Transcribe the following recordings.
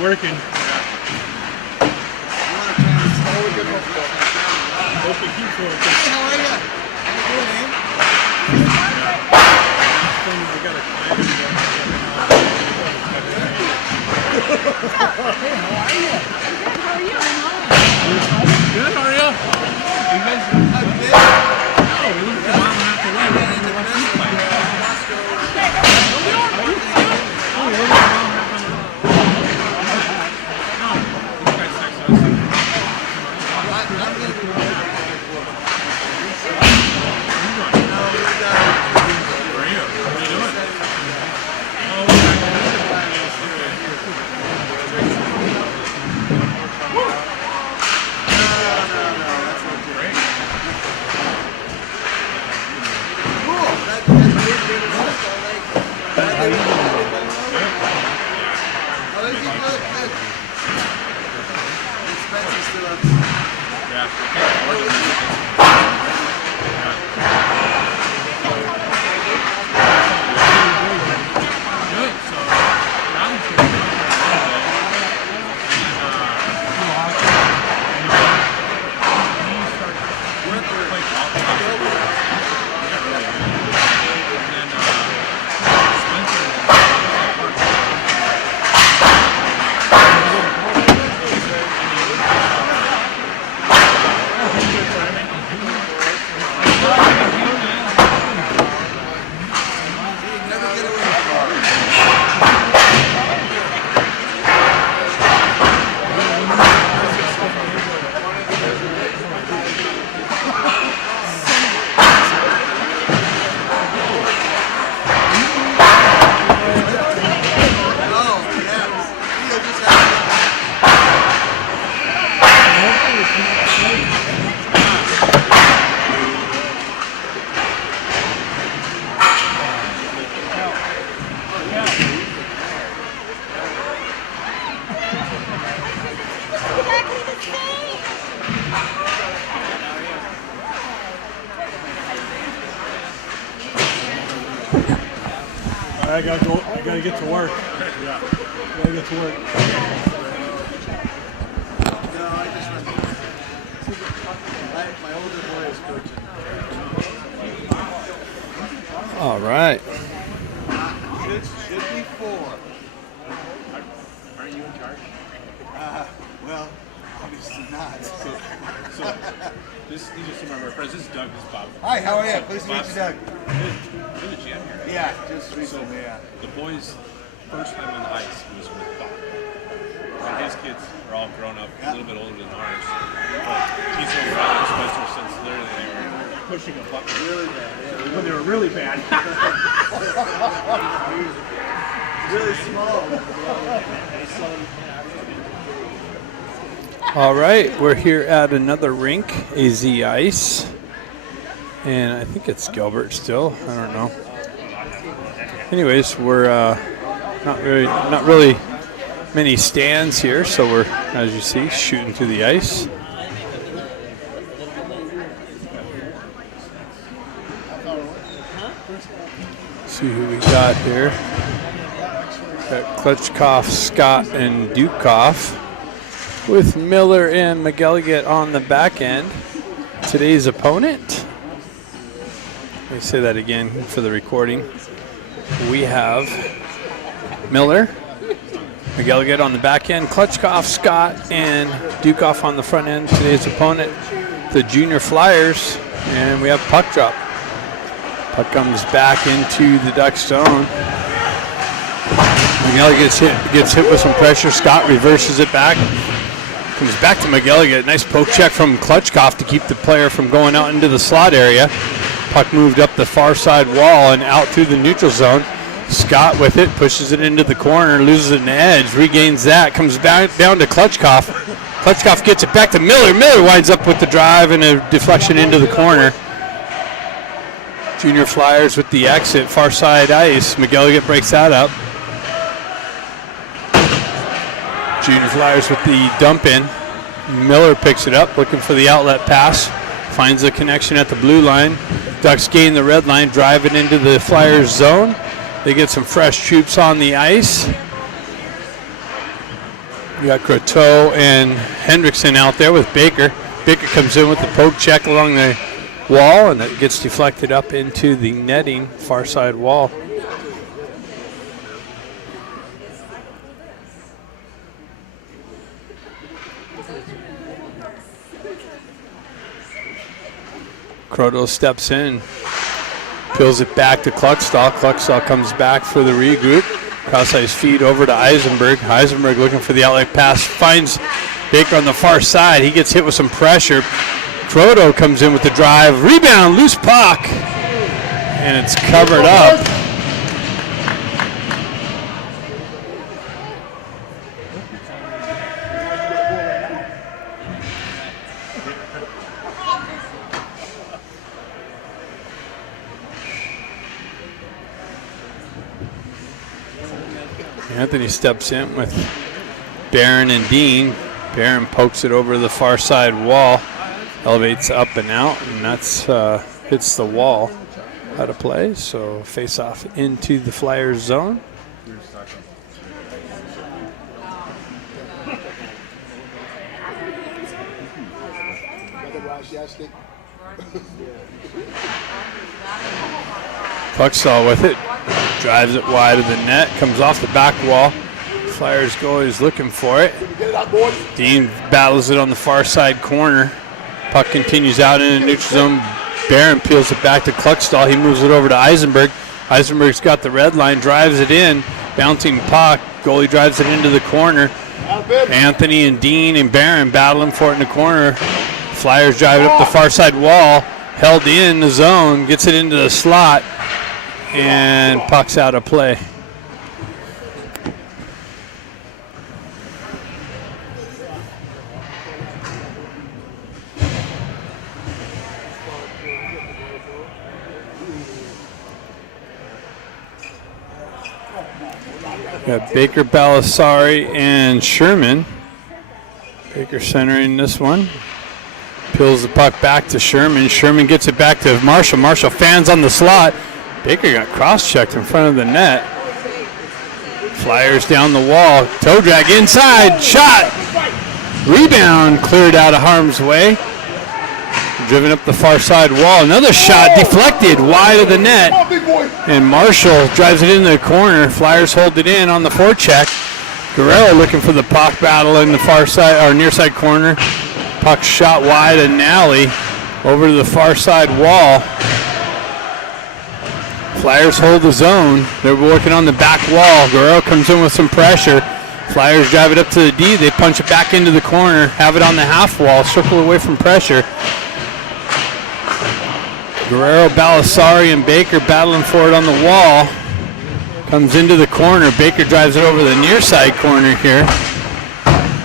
working. Hope it keeps working. Hey, how are you? How you doing, man? We got a client. Hey, how are you? Good, how are you? Good, how are you? You guys no, we live a mile and a half away. We're going to watch you play. Oh, we live a mile and a half on the road. No, you guys text us. I gotta go. I gotta get to work. Yeah. Gotta get to work. No, I just my older boy is coaching. All right. Should be 4. Aren't you in charge? Well, obviously not. So these are some of our friends. This is Doug. This is Bob. Hi, how are you? Pleased to meet you, Doug. You're the GM here. Yeah, just recently, yeah. The boys' first time on the ice was with Bob. And his kids are all grown up, a little bit older than ours. But he's over at Spencer since literally they were pushing a bucket really bad. Yeah. When they were really bad. Really small. All right, we're here at another rink, AZ Ice, and I think it's Gilbert still. I don't know. Anyways, we're not really many stands here, so we're, as you see, shooting through the ice. See who we got here. Got Klitschkoff, Scott, and Dukoff, with Miller and McElligott on the back end. Today's opponent, let me say that again for the recording. We have Miller, McElligott on the back end, Klitschkoff, Scott, and Dukoff on the front end. Today's opponent, the Junior Flyers, and we have puck drop. Puck comes back into the Duck zone. McElligott gets hit with some pressure. Scott reverses it back. Comes back to McElligott. Nice poke check from Klitschkoff to keep the player from going out into the slot area. Puck moved up the far side wall and out through the neutral zone. Scott with it, pushes it into the corner, loses an edge, regains that, comes back down to Klitschkoff. Klitschkoff gets it back to Miller. Miller winds up with the drive and a deflection into the corner. Junior Flyers with the exit, far side ice. McElligott breaks that up. Junior Flyers with the dump in. Miller picks it up, looking for the outlet pass. Finds the connection at the blue line. Ducks gain the red line, drive it into the Flyers zone. They get some fresh troops on the ice. You got Croteau and Hendrickson out there with Baker. Baker comes in with the poke check along the wall, and it gets deflected up into the netting, far side wall. Croteau steps in, peels it back to Kluckstall. Kluckstall comes back for the regroup. Cross-ice feed over to Eisenberg. Eisenberg looking for the outlet pass. Finds Baker on the far side. He gets hit with some pressure. Croteau comes in with the drive. Rebound, loose puck. And it's covered up. Anthony steps in with Barron and Dean. Barron pokes it over the far side wall, elevates up and out, and that's hits the wall out of play. So face off into the Flyers zone. Kluckstall with it. Drives it wide of the net, comes off the back wall. Flyers goalie's looking for it. Dean battles it on the far side corner. Puck continues out in the neutral zone. Barron peels it back to Kluckstall. He moves it over to Eisenberg. Eisenberg's got the red line, drives it in. Bouncing puck. Goalie drives it into the corner. Anthony and Dean and Barron battling for it in the corner. Flyers drive it up the far side wall. Held in the zone, gets it into the slot. And puck's out of play. Got Baker, Balasari, and Sherman. Baker centering this one. Peels the puck back to Sherman. Sherman gets it back to Marshall. Marshall fans on the slot. Baker got cross-checked in front of the net. Flyers down the wall. Toe drag inside. Shot. Rebound cleared out of harm's way. Driven up the far side wall. Another shot deflected wide of the net. And Marshall drives it into the corner. Flyers hold it in on the forecheck. Guerrero looking for the puck battle in the far side or near side corner. Puck shot wide and Nally over to the far side wall. Flyers hold the zone. They're working on the back wall. Guerrero comes in with some pressure. Flyers drive it up to the D. They punch it back into the corner. Have it on the half wall. Circle away from pressure. Guerrero, Balasari, and Baker battling for it on the wall. Comes into the corner. Baker drives it over the near side corner here.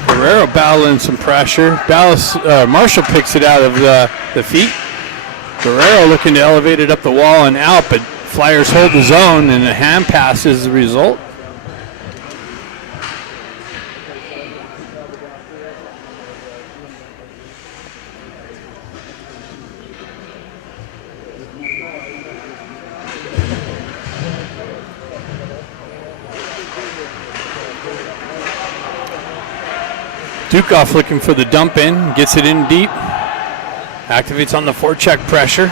Guerrero battling some pressure. Marshall picks it out of the feet. Guerrero looking to elevate it up the wall and out, but Flyers hold the zone, and a hand pass is the result. Dukoff looking for the dump in, gets it in deep, activates on the forecheck pressure,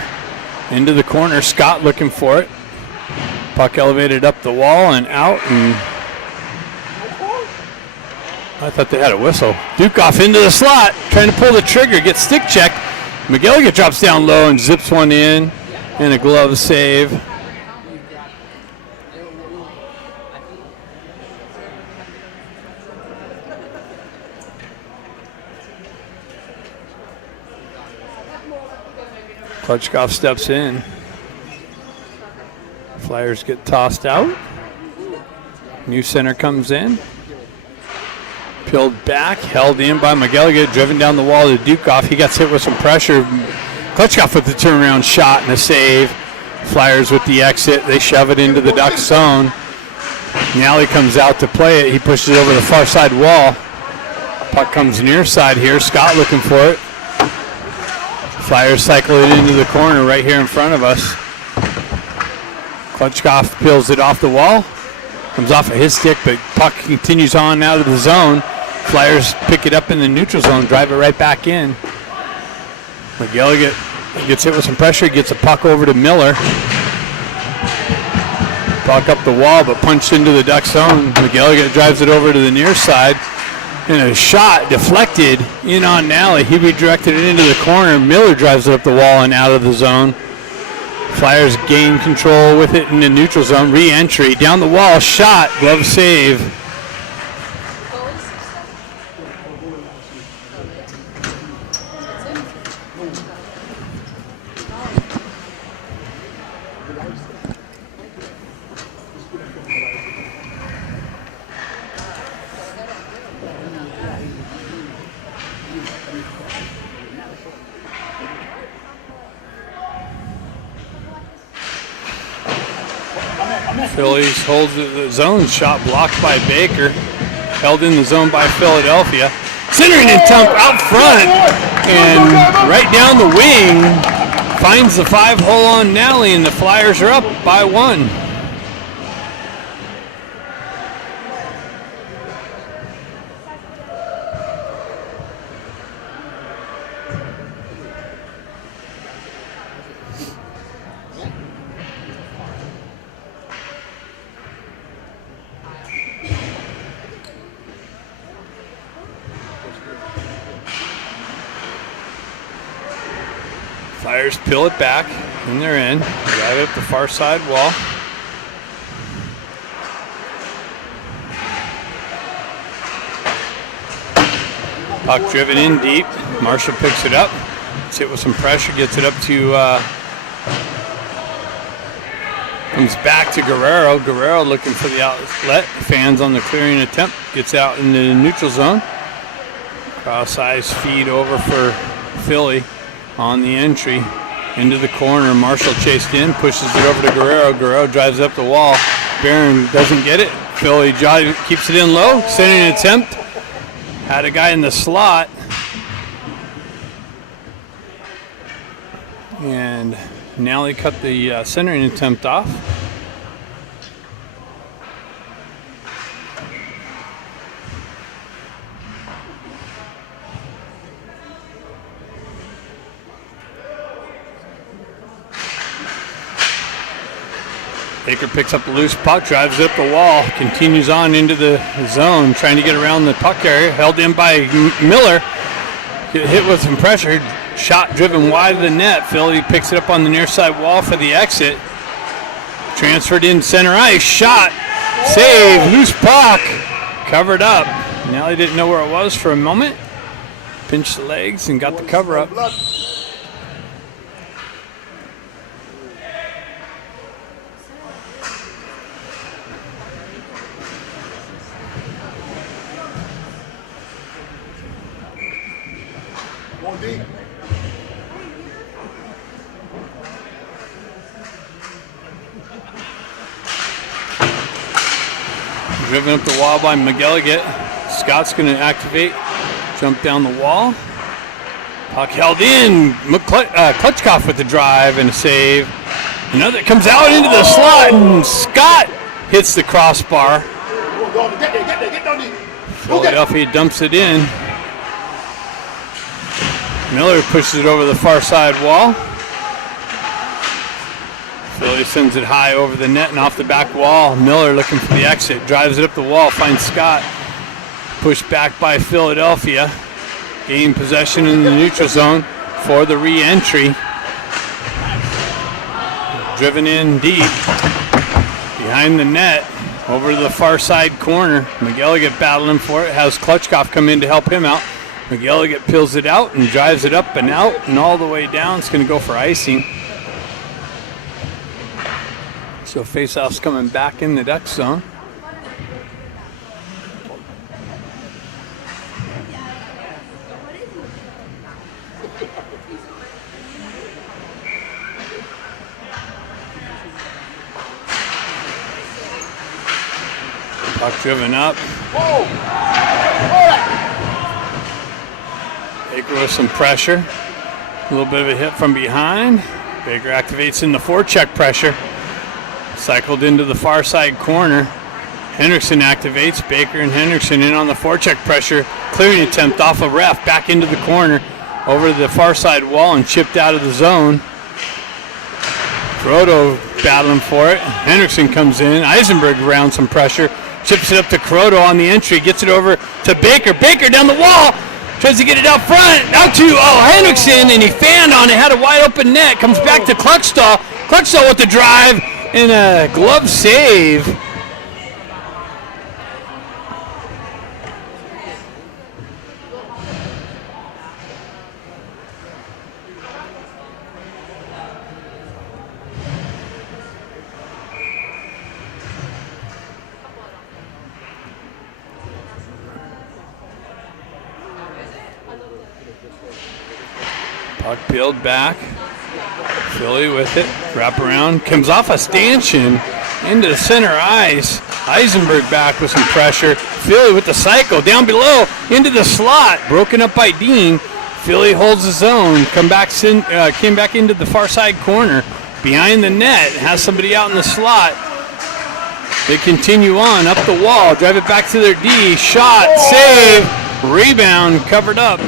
into the corner. Scott looking for it. Puck elevated up the wall and out, and I thought they had a whistle. Dukoff into the slot, trying to pull the trigger, gets stick checked. McGilligan drops down low and zips one in, and a glove save. Klutchkov steps in. Flyers get tossed out. New center comes in. Peeled back, held in by McGilligan, driven down the wall to Dukoff. He gets hit with some pressure. Klutchkov with the turnaround shot and a save. Flyers with the exit. They shove it into the Duck zone. Nally comes out to play it. He pushes it over the far side wall. Puck comes near side here. Scott looking for it. Flyers cycle it into the corner right here in front of us. Klutchkov peels it off the wall. Comes off of his stick, but puck continues on out of the zone. Flyers pick it up in the neutral zone, drive it right back in. McGilligan gets hit with some pressure, gets a puck over to Miller. Puck up the wall, but punched into the Duck zone. McGilligan drives it over to the near side. And a shot deflected in on Nally. He redirected it into the corner. Miller drives it up the wall and out of the zone. Flyers gain control with it in the neutral zone. Re-entry down the wall, shot, glove save. Phillies holds the zone, shot blocked by Baker, held in the zone by Philadelphia. Centering attempt out front and right down the wing, finds the 5-hole on Nally, and the Flyers are up by 1. Flyers peel it back, and they're in. Drive it up the far side wall. Puck driven in deep. Marshall picks it up. Gets hit with some pressure. Gets it up to, comes back to Guerrero. Guerrero looking for the outlet. Fans on the clearing attempt. Gets out in the neutral zone. Cross-ice feed over for Philly. On the entry into the corner, Marshall chased in, pushes it over to Guerrero. Guerrero drives up the wall. Barron doesn't get it. Philly keeps it in low, sending an attempt. Had a guy in the slot. And Nally cut the centering attempt off. Baker picks up the loose puck, drives it up the wall, continues on into the zone, trying to get around the puck area. Held in by Miller. Get hit with some pressure. Shot driven wide of the net. Philly picks it up on the near side wall for the exit. Transferred in center ice. Shot. Save. Loose puck. Covered up. Nally didn't know where it was for a moment. Pinched the legs and got the cover up. Driven up the wall by McGilligan. Scott's going to activate, jump down the wall. Puck held in. Klutchkov with the drive and a save. Another comes out into the slot, and Scott hits the crossbar. Philadelphia dumps it in. Miller pushes it over the far side wall. Philly sends it high over the net and off the back wall. Miller looking for the exit, drives it up the wall, finds Scott. Pushed back by Philadelphia. Gain possession in the neutral zone for the re-entry. Driven in deep behind the net over to the far side corner. McGilligan battling for it, has Klutchkov come in to help him out. McGilligan peels it out and drives it up and out and all the way down. It's going to go for icing. So faceoff's coming back in the Duck zone. Puck driven up. Baker with some pressure. A little bit of a hit from behind. Baker activates in the forecheck pressure. Cycled into the far side corner. Hendrickson activates. Baker and Hendrickson in on the forecheck pressure. Clearing attempt off a ref. Back into the corner. Over to the far side wall and chipped out of the zone. Croto battling for it. Hendrickson comes in. Eisenberg rounds some pressure. Chips it up to Croto on the entry. Gets it over to Baker. Baker down the wall. Tries to get it out front. Out to Hendrickson, and he fanned on it. Had a wide open net. Comes back to Cluckstall. Cluckstall with the drive and a glove save. Puck peeled back. Philly with it. Wrap around. Comes off a stanchion into the center ice. Eisenberg back with some pressure. Philly with the cycle. Down below. Into the slot. Broken up by Dean. Philly holds his own. Came back into the far side corner. Behind the net. Has somebody out in the slot. They continue on. Up the wall. Drive it back to their D. Shot. Save. Rebound. Covered up.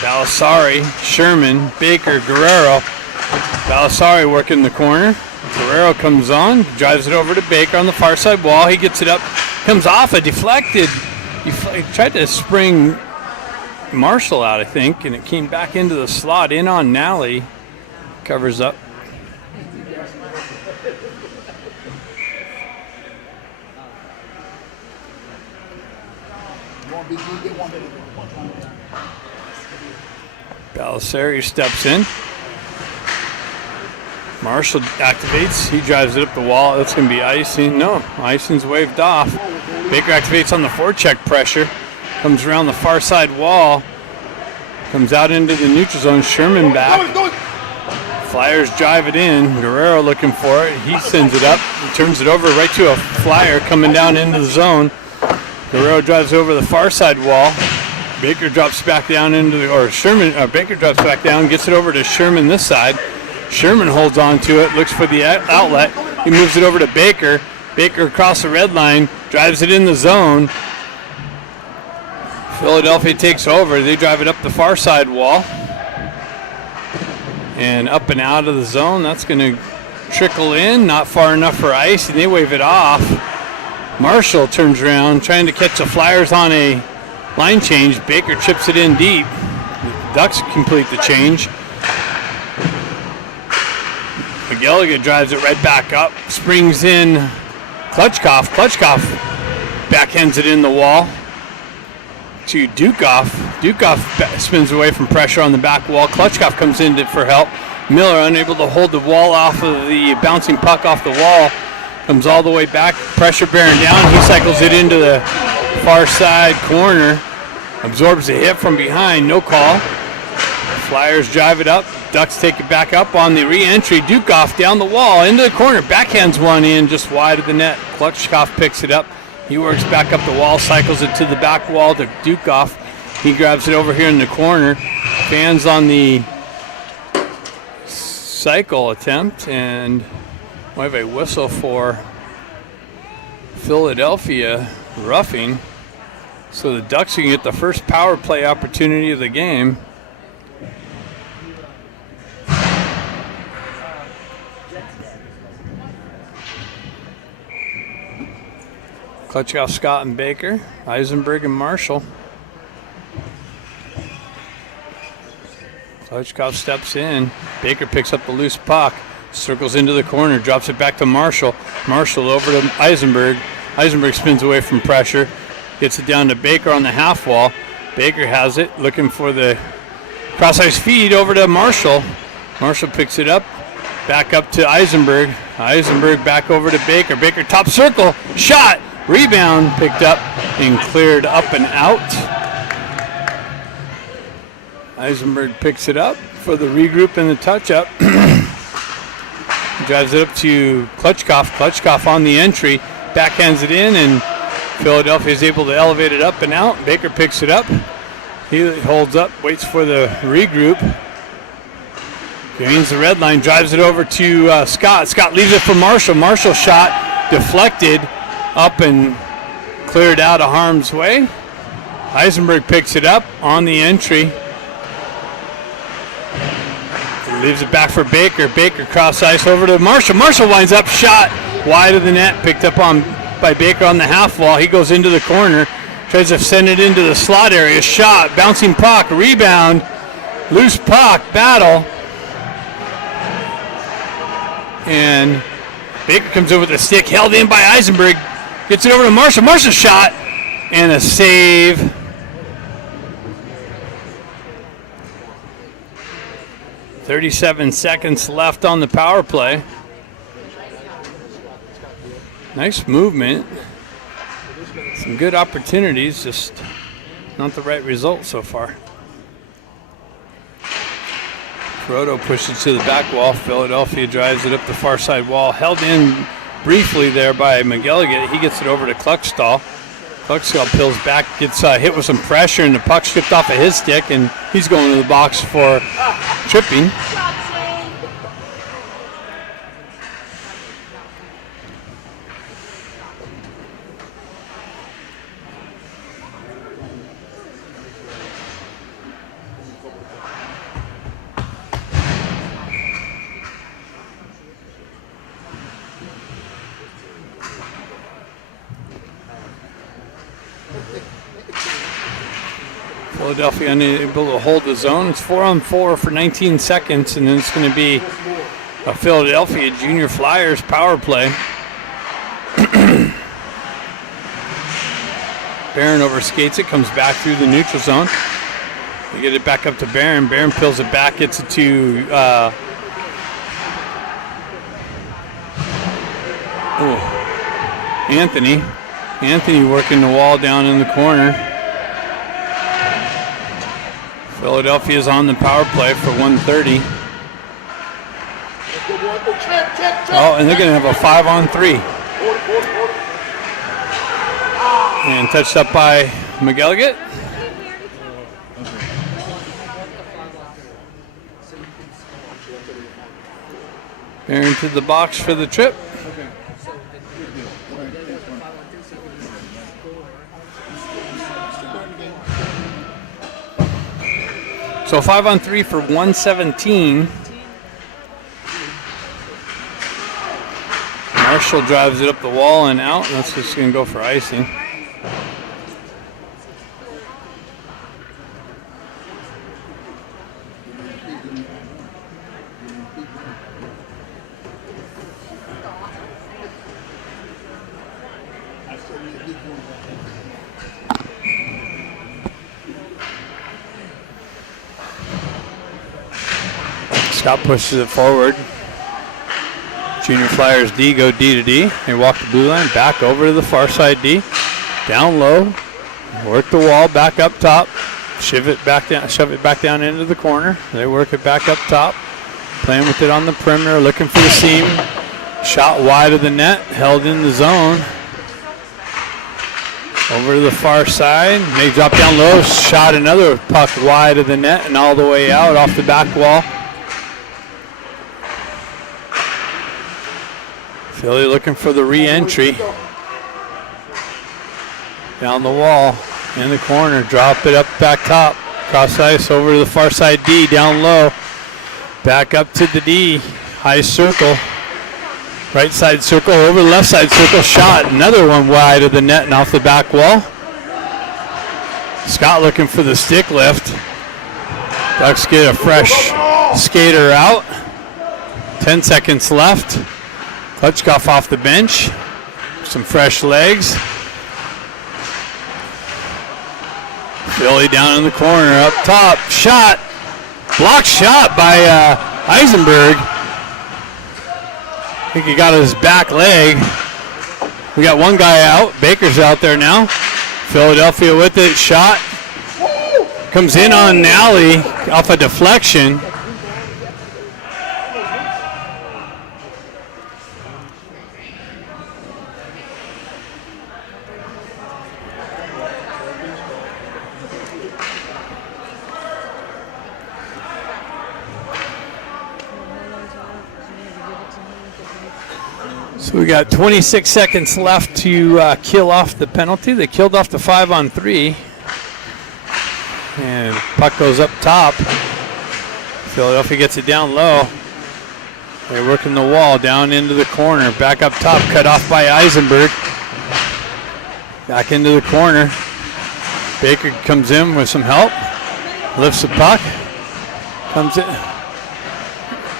Balasari, Sherman, Baker, Guerrero. Balasari working the corner. Guerrero comes on, drives it over to Baker on the far side wall. He gets it up, comes off a deflected. He tried to spring Marshall out, I think, and it came back into the slot in on Nally. Covers up. Balasari steps in. Marshall activates. He drives it up the wall. That's going to be icing. No, icing's waved off. Baker activates on the forecheck pressure. Comes around the far side wall. Comes out into the neutral zone. Sherman back. Flyers drive it in. Guerrero looking for it. He sends it up. He turns it over right to a Flyer coming down into the zone. Guerrero drives over the far side wall. Baker drops back down into the, Baker drops back down, gets it over to Sherman this side. Sherman holds on to it, looks for the outlet. He moves it over to Baker. Baker across the red line, drives it in the zone. Philadelphia takes over. They drive it up the far side wall. And up and out of the zone. That's going to trickle in, not far enough for ice, and they wave it off. Marshall turns around, trying to catch the Flyers on a line change. Baker chips it in deep. The Ducks complete the change. McGilligan drives it right back up. Springs in Klutchkov. Klutchkov backhands it in the wall to Dukoff. Dukoff spins away from pressure on the back wall. Klutchkov comes in for help. Miller unable to hold the wall off of the bouncing puck off the wall. Comes all the way back. Pressure bearing down. He cycles it into the far side corner. Absorbs the hit from behind. No call. Flyers drive it up. Ducks take it back up on the re-entry. Dukoff down the wall into the corner. Backhands one in just wide of the net. Klutchkov picks it up. He works back up the wall, cycles it to the back wall to Dukoff. He grabs it over here in the corner. Fans on the cycle attempt, and we have a whistle for Philadelphia roughing. So the Ducks can get the first power play opportunity of the game. Klutchkov, Scott, and Baker. Eisenberg and Marshall. Klutchkov steps in. Baker picks up the loose puck. Circles into the corner. Drops it back to Marshall. Marshall over to Eisenberg. Eisenberg spins away from pressure. Gets it down to Baker on the half wall. Baker has it. Looking for the cross-ice feed over to Marshall. Marshall picks it up. Back up to Eisenberg. Eisenberg back over to Baker. Baker top circle. Shot. Rebound picked up and cleared up and out. Eisenberg picks it up for the regroup and the touch-up. Drives it up to Klutchkoff. Klutchkoff on the entry. Backhands it in, and Philadelphia is able to elevate it up and out. Baker picks it up. He holds up, waits for the regroup. Gains the red line, drives it over to Scott. Scott leaves it for Marshall. Marshall shot deflected up and cleared out of harm's way. Eisenberg picks it up on the entry. Leaves it back for Baker. Baker cross ice over to Marshall. Marshall winds up, shot wide of the net, picked up on by Baker on the half wall. He goes into the corner, tries to send it into the slot area. Shot, bouncing puck, rebound, loose puck, battle. And Baker comes over with the stick, held in by Eisenberg. Gets it over to Marshall. Marshall shot and a save. .37 seconds left on the power play. Nice movement. Some good opportunities, just not the right result so far. Proto pushes to the back wall. Philadelphia drives it up the far side wall. Held in briefly there by McGilligan. He gets it over to Kluckstall. Kluckstall peels back, gets hit with some pressure, and the puck stripped off of his stick, and he's going to the box for tripping. Philadelphia unable to hold the zone. It's 4-on-4 for 19 seconds, and then it's going to be a Philadelphia Junior Flyers power play. Barron overskates it, comes back through the neutral zone. They get it back up to Barron. Barron peels it back, gets it to Anthony. Anthony working the wall down in the corner. Philadelphia is on the power play for 1:30. Oh, and they're going to have a 5-on-3. And touched up by McGilligan. Barron to the box for the trip. So 5-on-3 for 117. Marshall drives it up the wall and out, and that's just going to go for icing. Scott pushes it forward. Junior Flyers D go D to D. They walk the blue line back over to the far side D. Down low. Work the wall back up top. Shove it back down into the corner. They work it back up top. Playing with it on the perimeter, looking for the seam. Shot wide of the net, held in the zone. Over to the far side. They drop down low. Shot another puck wide of the net and all the way out off the back wall. Philly looking for the re-entry. Down the wall, in the corner, drop it up back top. Cross ice over to the far side D, down low. Back up to the D, high circle. Right side circle, over the left side circle, shot. Another one wide of the net and off the back wall. Scott looking for the stick lift. Ducks get a fresh skater out. 10 seconds left. Klutchkoff off the bench. Some fresh legs. Philly down in the corner, up top. Shot. Blocked shot by Eisenberg. I think he got his back leg. We got one guy out. Baker's out there now. Philadelphia with it. Shot. Comes in on Nally off a deflection. So we got 26 seconds left to kill off the penalty. They killed off the 5-on-3. And puck goes up top. Philadelphia gets it down low. They're working the wall down into the corner. Back up top, cut off by Eisenberg. Back into the corner. Baker comes in with some help. Lifts the puck. Comes in.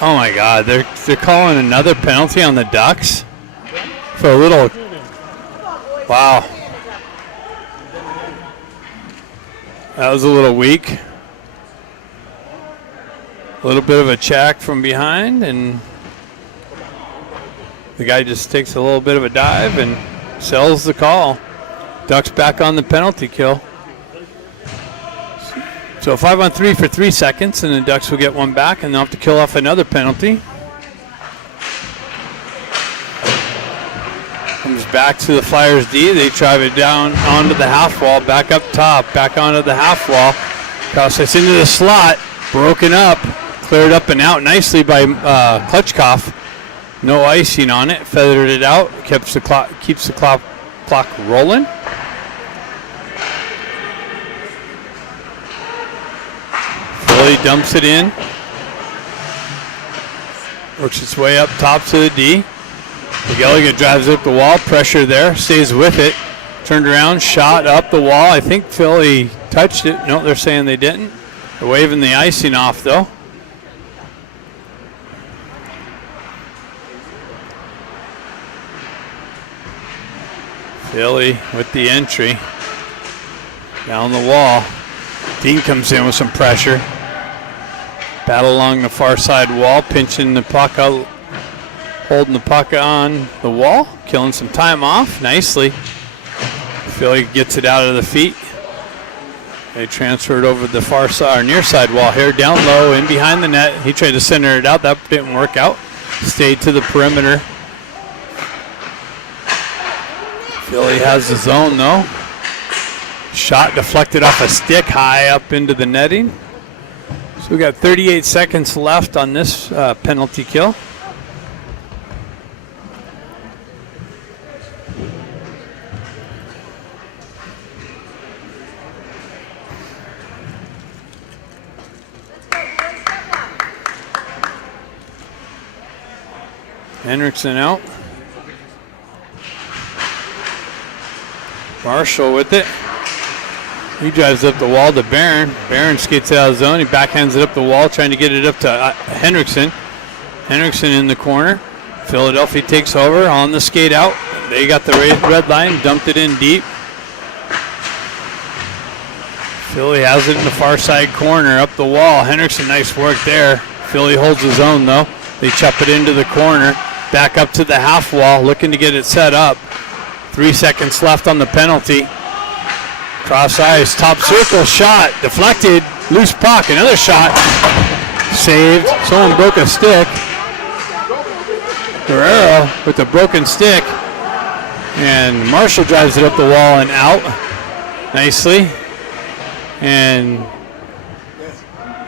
Oh my God, they're calling another penalty on the Ducks for a little. Wow. That was a little weak. A little bit of a check from behind, and the guy just takes a little bit of a dive and sells the call. Ducks back on the penalty kill. So 5-on-3 for 3 seconds, and the Ducks will get one back, and they'll have to kill off another penalty. Comes back to the Flyers D. They drive it down onto the half wall, back up top, back onto the half wall. Process into the slot, broken up, cleared up and out nicely by Klutchkov. No icing on it, feathered it out, keeps the clock rolling. Philly dumps it in. Works its way up top to the D. McGilligan drives up the wall. Pressure there. Stays with it. Turned around. Shot up the wall. I think Philly touched it. No, they're saying they didn't. They're waving the icing off, though. Philly with the entry. Down the wall. Dean comes in with some pressure. Battle along the far side wall, pinching the puck out, holding the puck on the wall, killing some time off nicely. Philly gets it out of the feet. They transfer it over the far side, or near side wall here, down low, in behind the net. He tried to center it out, that didn't work out. Stayed to the perimeter. Philly has the zone though. Shot deflected off a stick high up into the netting. So we got 38 seconds left on this penalty kill. Henriksen out. Marshall with it. He drives up the wall to Barron. Barron skates out of the zone. He backhands it up the wall, trying to get it up to Henriksen. Henriksen in the corner. Philadelphia takes over on the skate out. They got the red line, dumped it in deep. Philly has it in the far side corner, up the wall. Henriksen, nice work there. Philly holds his own though. They chop it into the corner. Back up to the half wall, looking to get it set up. 3 seconds left on the penalty. Cross ice, top circle, shot, deflected, loose puck, another shot, saved. Someone broke a stick. Guerrero with the broken stick, and Marshall drives it up the wall and out nicely. And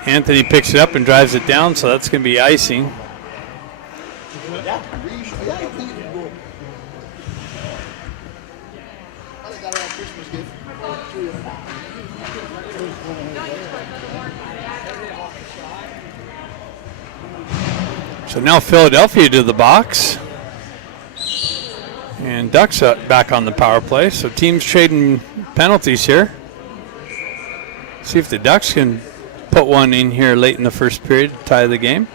Anthony picks it up and drives it down, so that's going to be icing. So now Philadelphia to the box. And Ducks back on the power play. So teams trading penalties here. See if the Ducks can put one in here late in the first period to tie the game.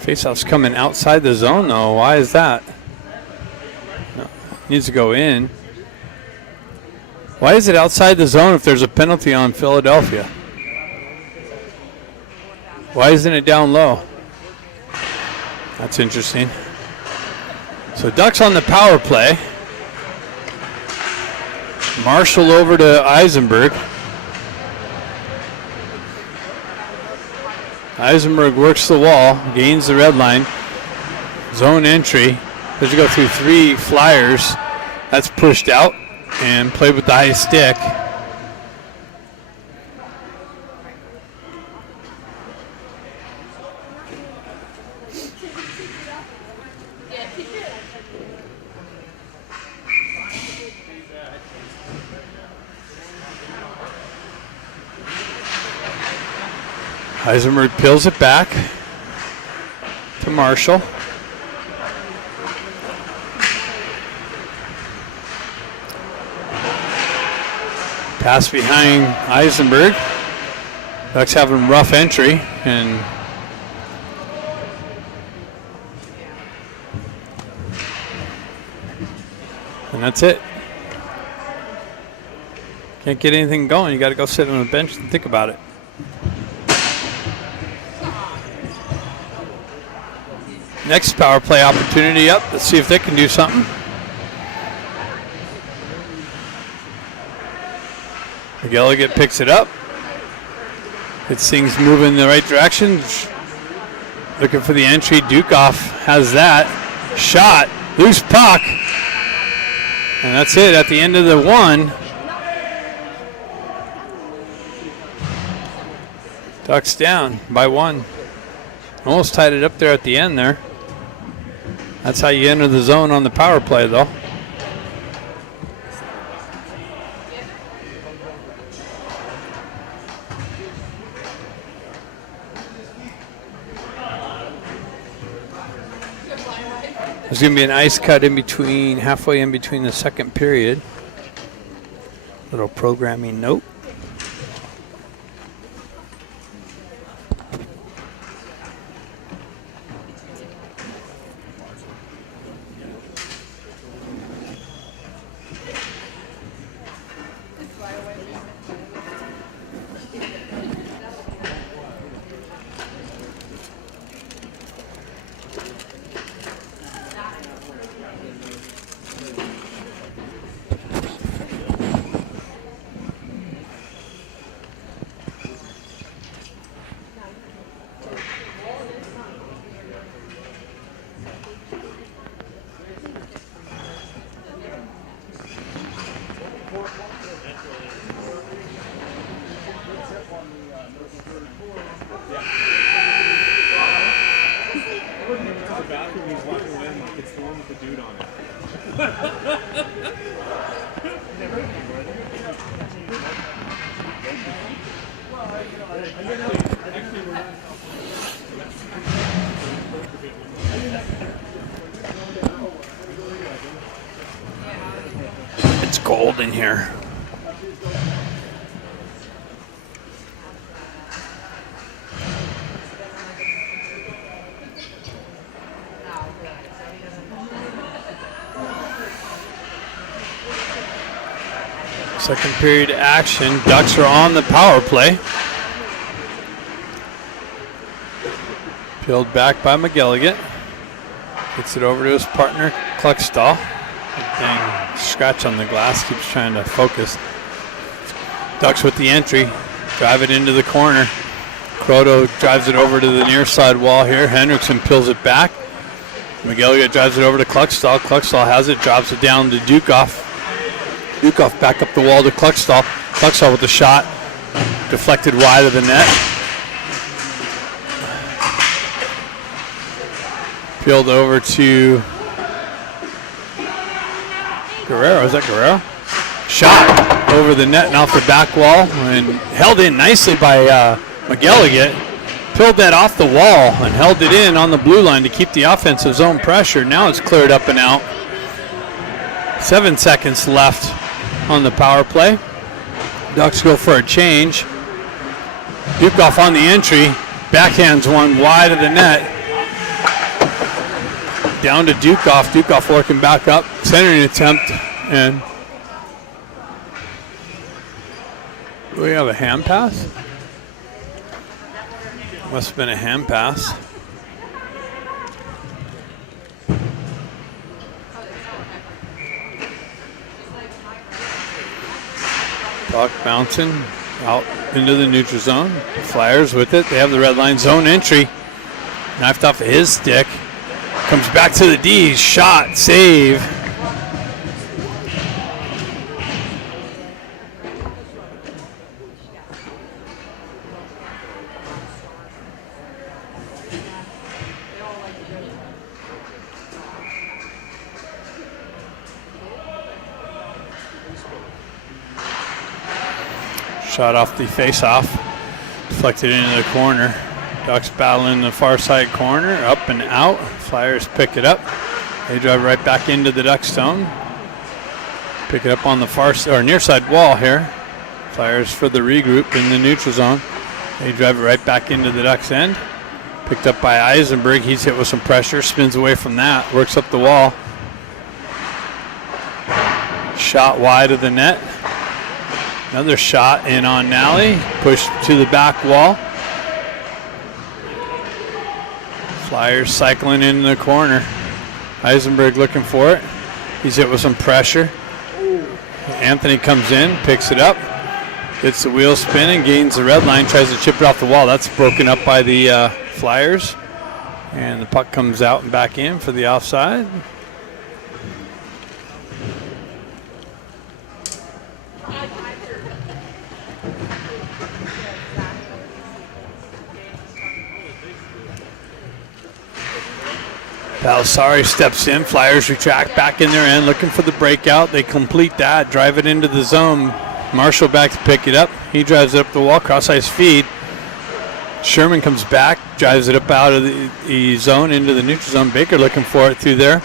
Faceoff's coming outside the zone though. Why is that? No, needs to go in. Why is it outside the zone if there's a penalty on Philadelphia? Why isn't it down low? That's interesting. So Ducks on the power play. Marshall over to Eisenberg. Eisenberg works the wall, gains the red line. Zone entry. There's to go through 3 Flyers. That's pushed out and played with the high stick. Eisenberg peels it back to Marshall. Pass behind Eisenberg. Ducks having rough entry, and that's it. Can't get anything going. You got to go sit on the bench and think about it. Next power play opportunity up. Let's see if they can do something. McGilligan picks it up. Gets things moving in the right direction. Looking for the entry. Dukoff has that. Shot. Loose puck. And that's it at the end of the one. Ducks down by one. Almost tied it up there at the end there. That's how you enter the zone on the power play, though. There's going to be an ice cut in between, halfway in between the second period. Little programming note. It's cold in here. Second period action. Ducks are on the power play. Peeled back by McGilligan. Gets it over to his partner, Kluckstall. Dang, scratch on the glass. Keeps trying to focus. Ducks with the entry. Drive it into the corner. Croto drives it over to the near side wall here. Hendrickson peels it back. McGilligan drives it over to Kluckstall. Kluckstall has it, drops it down to Dukoff. Dukoff back up the wall to Kluckstall. Kluckstall with the shot. Deflected wide of the net. Peeled over to Guerrero. Is that Guerrero? Shot over the net and off the back wall and held in nicely by McGilligan. Peeled that off the wall and held it in on the blue line to keep the offensive zone pressure. Now it's cleared up and out. 7 seconds left on the power play. Ducks go for a change. Dukoff on the entry. Backhands one wide of the net. Down to Dukoff. Dukoff working back up. Centering attempt. And do we have a hand pass? Must have been a hand pass. Puck bouncing out into the neutral zone. Flyers with it. They have the red line zone entry. Knifed off of his stick. Comes back to the D. Shot. Save. Shot off the face-off. Deflected into the corner. Ducks battling the far side corner, up and out. Flyers pick it up. They drive right back into the Duck zone. Pick it up on the far or near side wall here. Flyers for the regroup in the neutral zone. They drive it right back into the Ducks end. Picked up by Eisenberg. He's hit with some pressure. Spins away from that. Works up the wall. Shot wide of the net. Another shot in on Nally. Pushed to the back wall. Flyers cycling in the corner. Eisenberg looking for it. He's hit with some pressure. Anthony comes in, picks it up, gets the wheel spinning, gains the red line, tries to chip it off the wall. That's broken up by the Flyers. And the puck comes out and back in for the offside. Balasari steps in. Flyers retract back in their end, looking for the breakout. They complete that, drive it into the zone. Marshall back to pick it up. He drives it up the wall, cross-ice feed. Sherman comes back, drives it up out of the zone into the neutral zone. Baker looking for it through there.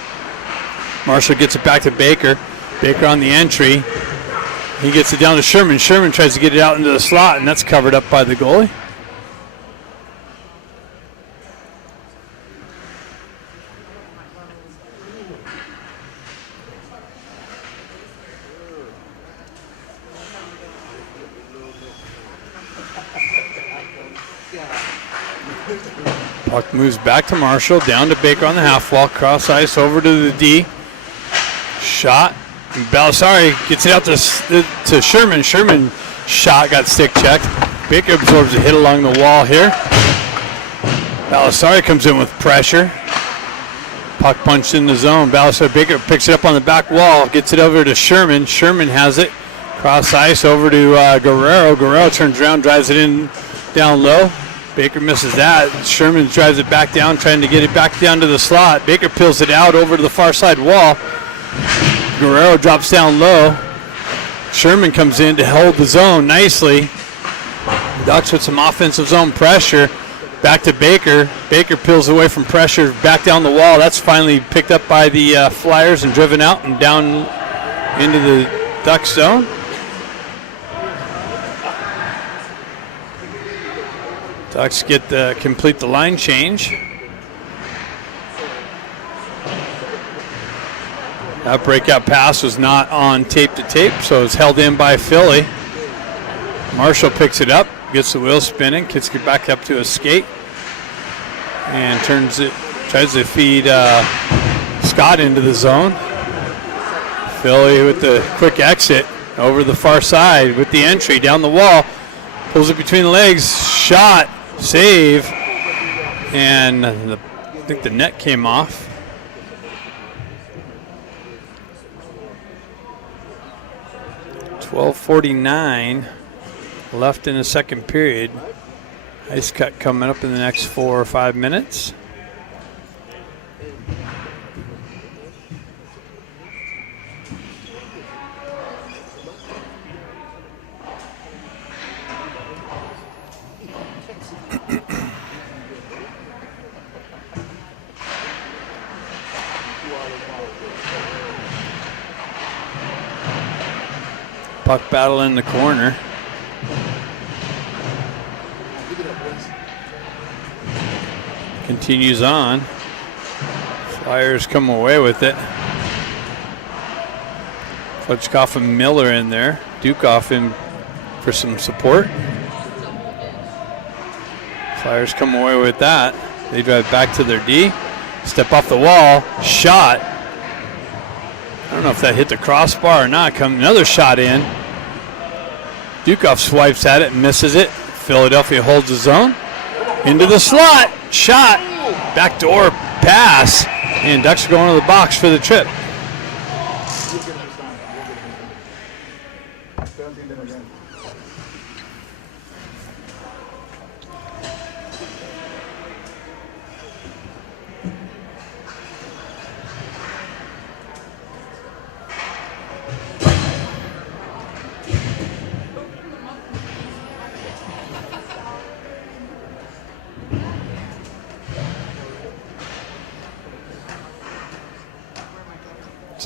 Marshall gets it back to Baker. Baker on the entry. He gets it down to Sherman. Sherman tries to get it out into the slot, and that's covered up by the goalie. Puck moves back to Marshall, down to Baker on the half wall, cross ice over to the D. Shot. Balasari gets it out to Sherman. Sherman shot got stick checked. Baker absorbs a hit along the wall here. Balasari comes in with pressure. Puck punched in the zone. Balasari, Baker picks it up on the back wall, gets it over to Sherman. Sherman has it. Cross ice over to Guerrero. Guerrero turns around, drives it in down low. Baker misses that. Sherman drives it back down, trying to get it back down to the slot. Baker peels it out over to the far side wall. Guerrero drops down low. Sherman comes in to hold the zone nicely. Ducks with some offensive zone pressure. Back to Baker. Baker peels away from pressure, back down the wall. That's finally picked up by the Flyers and driven out and down into the Ducks zone. Ducks complete the line change. That breakout pass was not on tape to tape, so it's held in by Philly. Marshall picks it up, gets the wheel spinning, gets it back up to a skate, and tries to feed Scott into the zone. Philly with the quick exit over the far side with the entry down the wall, pulls it between the legs, shot. Save, and I think the net came off. .12:49 left in the second period. Ice cut coming up in the next 4 or 5 minutes. Puck battle in the corner. Continues on. Flyers come away with it. Klitschkoff and Miller in there. Dukoff in for some support. Flyers come away with that. They drive back to their D. Step off the wall. Shot. I don't know if that hit the crossbar or not. Another shot in. Dukoff swipes at it and misses it. Philadelphia holds the zone. Into the slot. Shot. Backdoor pass. And Ducks are going to the box for the trip.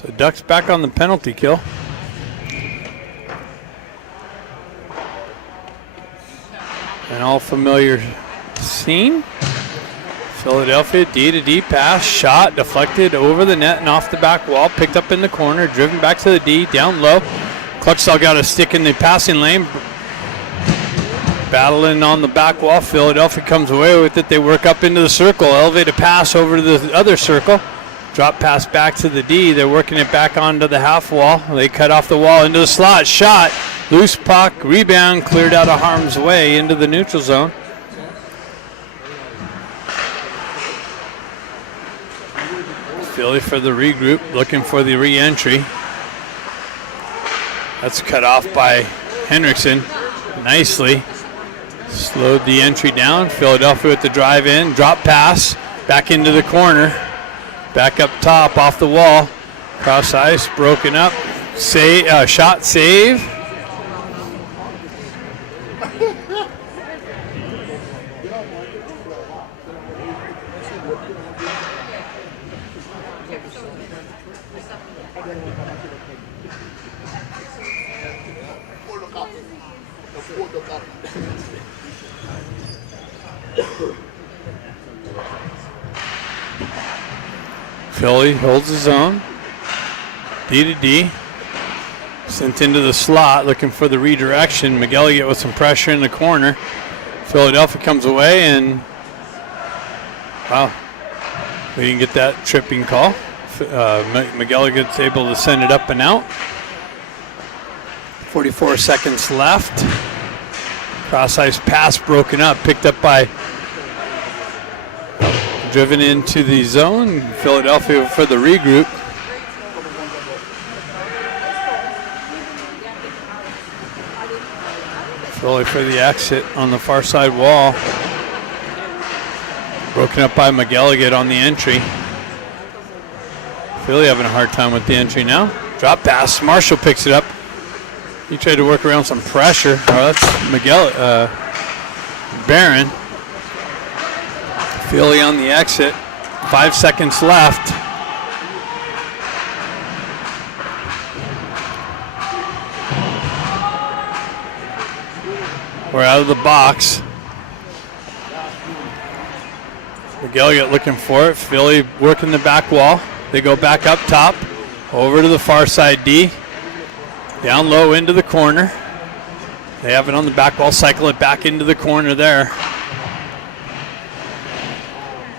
The Ducks back on the penalty kill. An all familiar scene. Philadelphia D-to-D pass, shot, deflected over the net and off the back wall, picked up in the corner, driven back to the D, down low. Clutchstall got a stick in the passing lane. Battling on the back wall. Philadelphia comes away with it. They work up into the circle. Elevated pass over to the other circle. Drop pass back to the D. They're working it back onto the half wall. They cut off the wall into the slot. Shot. Loose puck. Rebound. Cleared out of harm's way into the neutral zone. Philly for the regroup. Looking for the re-entry. That's cut off by Henriksen. Nicely. Slowed the entry down. Philadelphia with the drive in. Drop pass. Back into the corner. Back up top off the wall. Cross ice. Broken up. Shot save. Philly holds his own. D to D. Sent into the slot, looking for the redirection. McElligott with some pressure in the corner. Philadelphia comes away, and wow, we didn't get that tripping call. McElligott's able to send it up and out. 44 seconds left. Cross ice pass broken up, picked up by. Driven into the zone. Philadelphia for the regroup. Philly for the exit on the far side wall. Broken up by McElligott on the entry. Philly having a hard time with the entry now. Drop pass. Marshall picks it up. He tried to work around some pressure. Oh, that's Barron. Philly on the exit. 5 seconds left. We're out of the box. McElligott looking for it. Philly working the back wall. They go back up top. Over to the far side D. Down low into the corner. They have it on the back wall. Cycle it back into the corner there.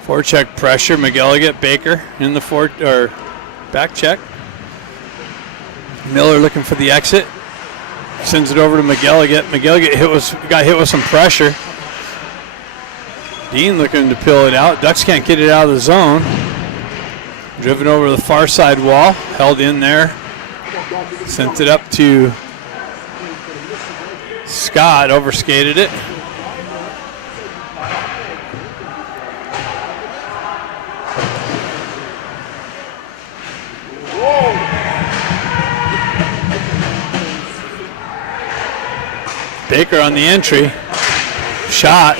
Forecheck pressure, McElligott, Baker in the back check. Miller looking for the exit. Sends it over to McElligott. McElligott got hit with some pressure. Dean looking to peel it out. Ducks can't get it out of the zone. Driven over the far side wall. Held in there. Sent it up to Scott. Overskated it. Baker on the entry. Shot.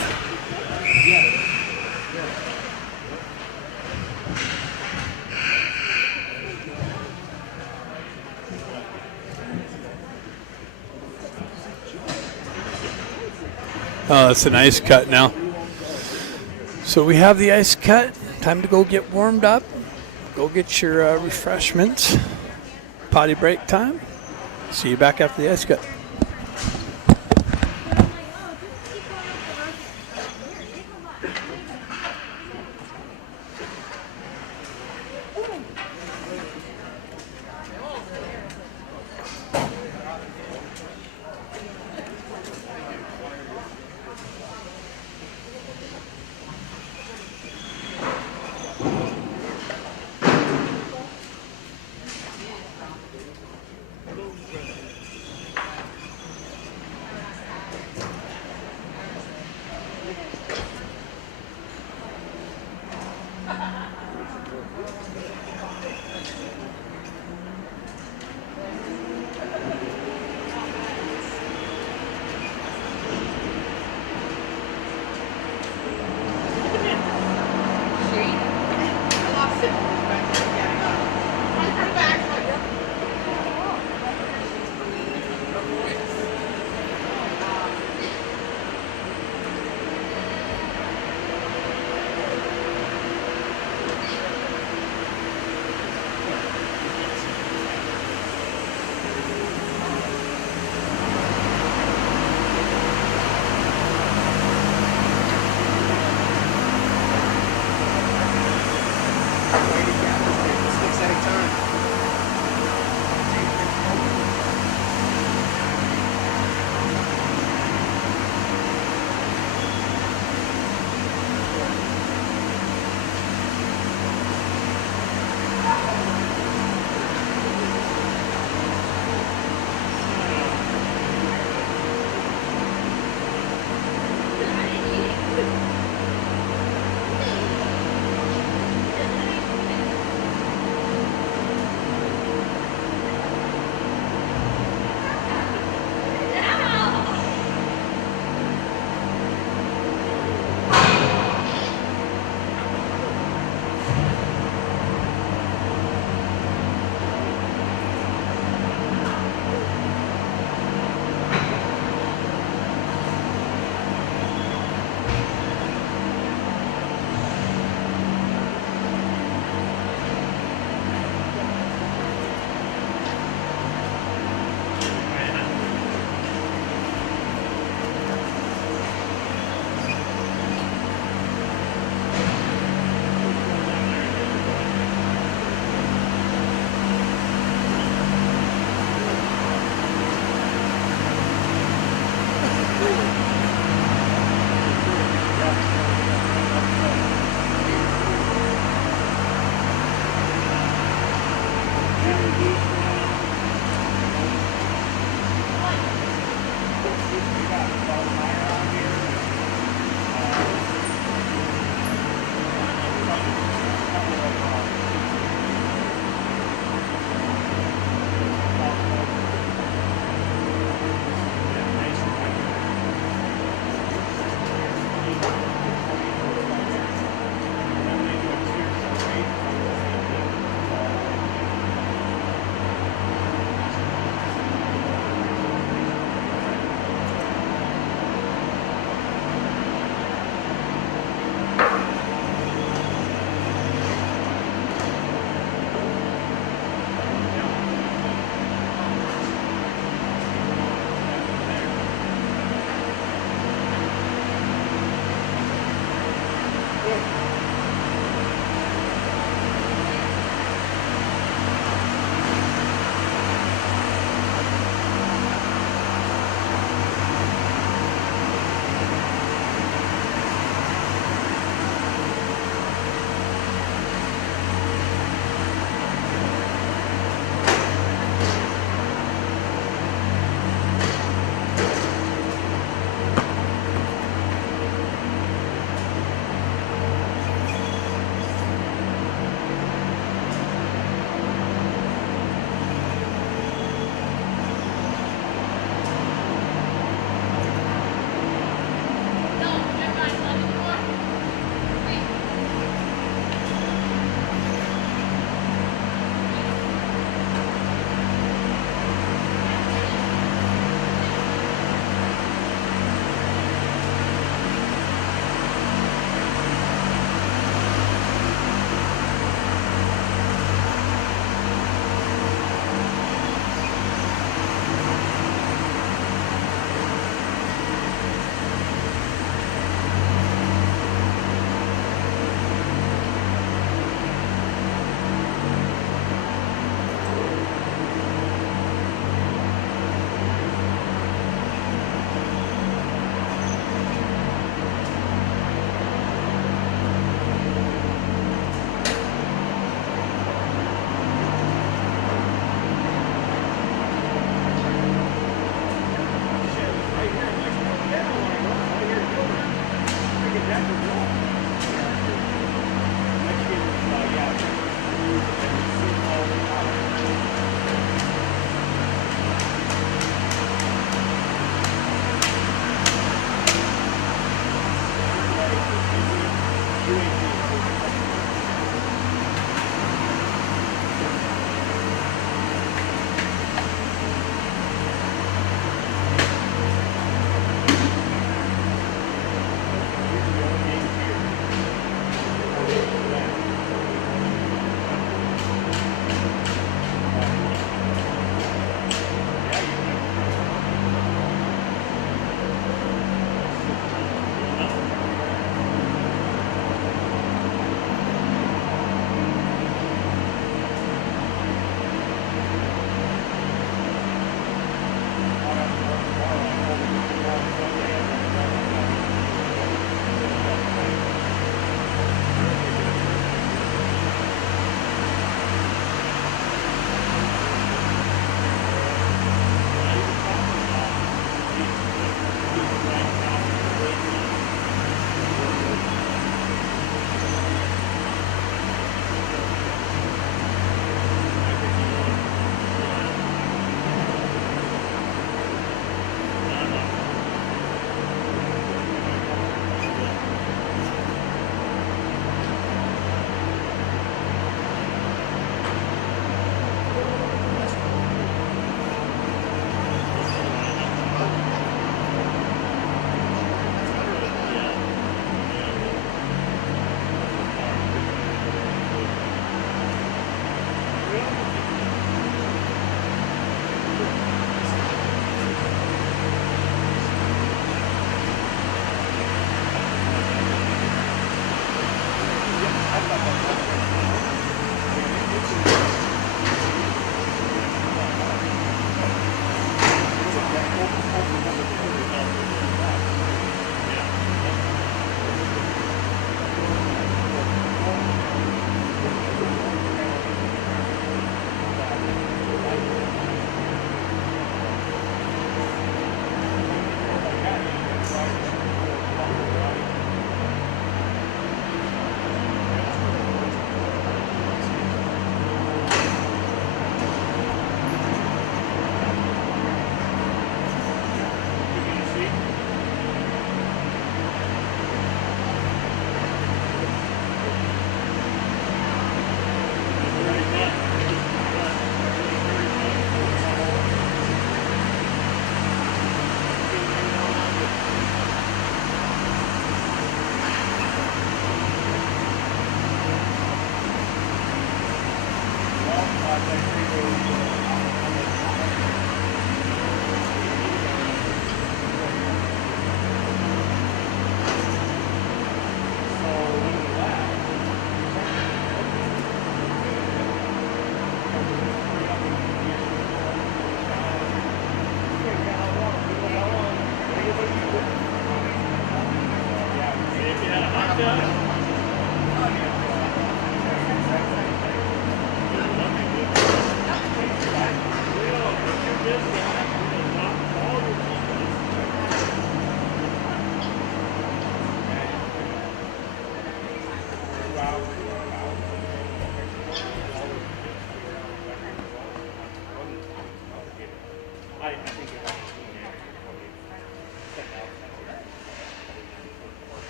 Oh, that's an ice cut now. So we have the ice cut. Time to go get warmed up. Go get your refreshments. Potty break time. See you back after the ice cut.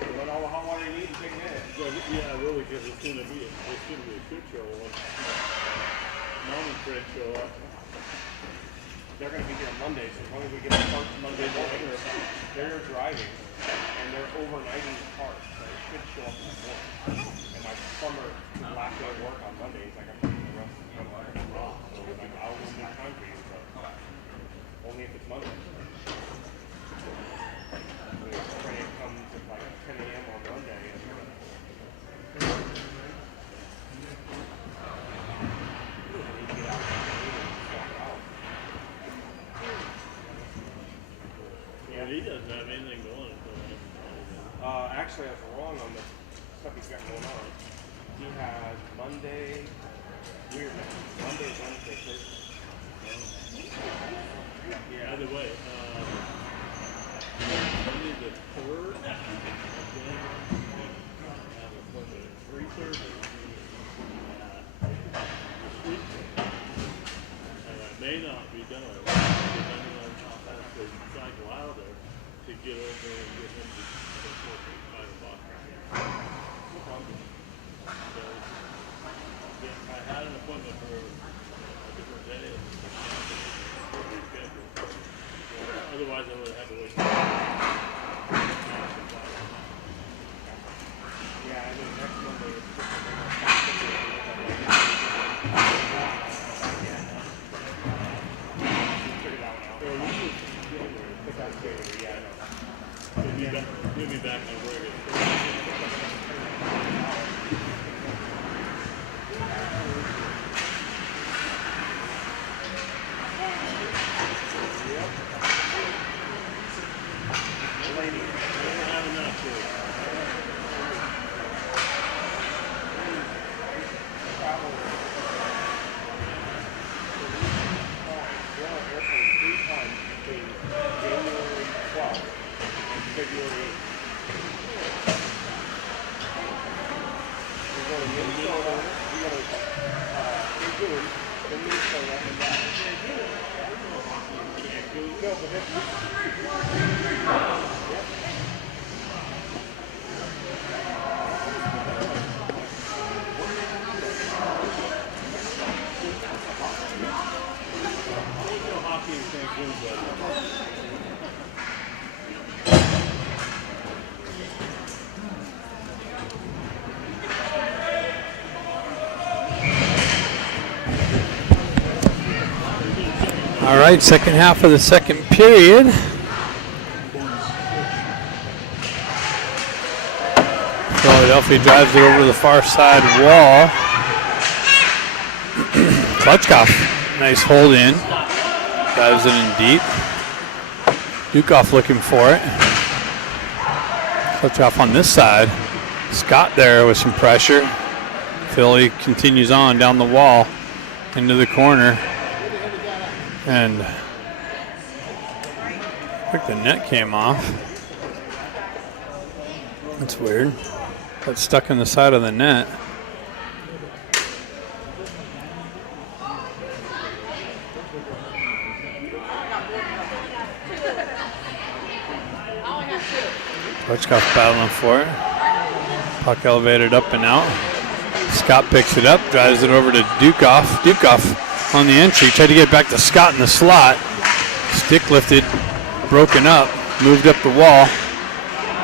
Run all the hot water you need in 10 minutes. Yeah, really, because it's gonna be a shit show. Mom and Fred show up. They're going to be here on Monday, so as long as we get the parts Monday morning, they're driving and they're overnighting the parts, so it should show up in the morning. And my plumber, last day of work on Monday, he's like, I'm taking the rest of the summer off. So we're like, I'll make time for you, but only if it's Monday. So the train comes at like 10 a.m. on Monday. And Yeah, he doesn't have anything going until then. actually, I was wrong on the stuff he's got going on. He has Monday, Monday, Wednesday, Thursday. Yeah. Either way, Monday the 3rd of January, I have an appointment at 3:30 at the street. And I may not be done, depending on how fast they cycle out there, to get over and get him to 5 o'clock. So, yeah, I had an appointment for a different day. Otherwise, I would have to wait. Yeah, and then next Monday is He'll be back on regular. All right, second half of the second period. Philadelphia drives it over the far side wall. Klutchkoff, nice hold in. Drives it in deep. Dukoff looking for it. Klutchkoff on this side. Scott there with some pressure. Philly continues on down the wall into the corner. And I think the net came off. That's weird. Got stuck in the side of the net. Klutchkoff battling for it. Puck elevated up and out. Scott picks it up, drives it over to Dukoff. Dukoff on the entry, tried to get back to Scott in the slot. Stick lifted, broken up, moved up the wall,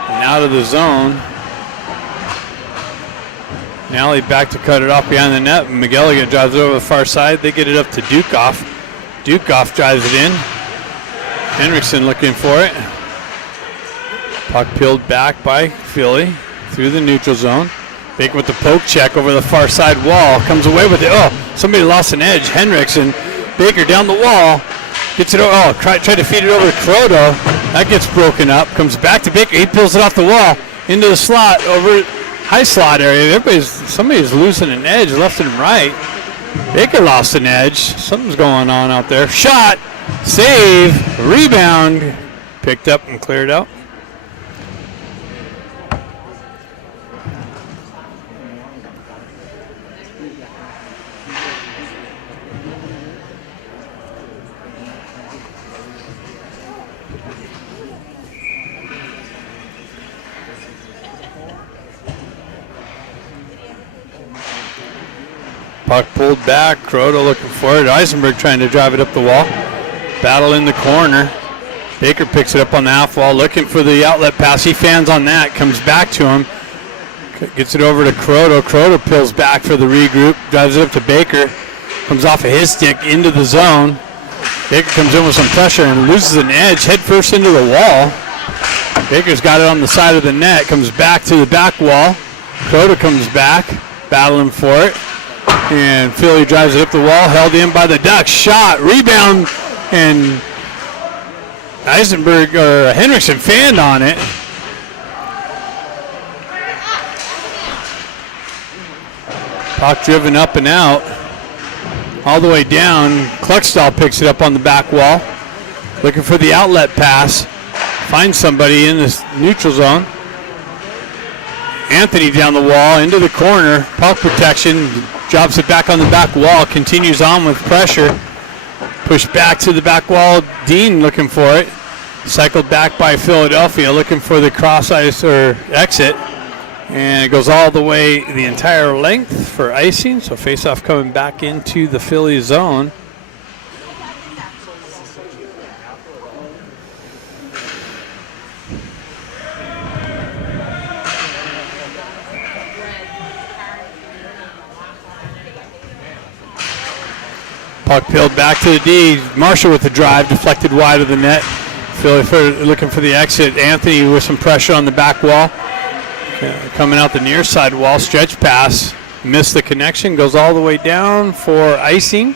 and out of the zone. Nally back to cut it off behind the net. McGilligan drives it over the far side. They get it up to Dukoff. Dukoff drives it in. Henriksen looking for it. Puck peeled back by Philly through the neutral zone. Baker with the poke check over the far side wall. Comes away with it. Oh, somebody lost an edge. Henriksen. Baker down the wall. Gets it over. Oh, tried to feed it over to Croto. That gets broken up. Comes back to Baker. He pulls it off the wall into the slot over high slot area. Somebody's losing an edge left and right. Baker lost an edge. Something's going on out there. Shot. Save. Rebound. Picked up and cleared out. Puck pulled back. Crota looking for it. Eisenberg trying to drive it up the wall. Battle in the corner. Baker picks it up on the half wall, looking for the outlet pass. He fans on that. Comes back to him. Gets it over to Crota. Crota peels back for the regroup. Drives it up to Baker. Comes off of his stick into the zone. Baker comes in with some pressure and loses an edge. Head first into the wall. Baker's got it on the side of the net. Comes back to the back wall. Crota comes back, battling for it. And Philly drives it up the wall. Held in by the Ducks. Shot. Rebound. And Eisenberg or Henriksen fanned on it. Puck driven up and out. All the way down. Kluckstall picks it up on the back wall. Looking for the outlet pass. Finds somebody in this neutral zone. Anthony down the wall into the corner. Puck protection. Drops it back on the back wall. Continues on with pressure. Pushed back to the back wall. Dean looking for it. Cycled back by Philadelphia looking for the cross ice or exit. And it goes all the way the entire length for icing. So face-off coming back into the Philly zone. Puck peeled back to the D. Marshall with the drive, deflected wide of the net. Philly looking for the exit. Anthony with some pressure on the back wall. Coming out the near side wall, stretch pass. Missed the connection, goes all the way down for icing.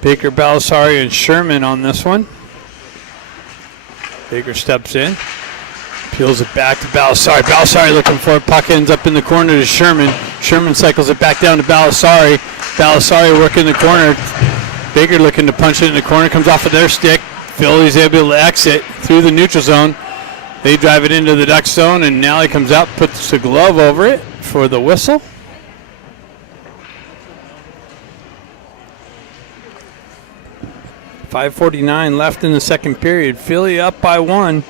Baker, Balisari, and Sherman on this one. Baker steps in, peels it back to Balisari. Balisari looking for it. Puck ends up in the corner to Sherman. Sherman cycles it back down to Balisari. Balisari working the corner. Baker looking to punch it in the corner. Comes off of their stick. Philly's able to exit through the neutral zone. They drive it into the Duck zone, and Nally comes out, puts a glove over it for the whistle. .5:49 left in the second period. Philly up by 1.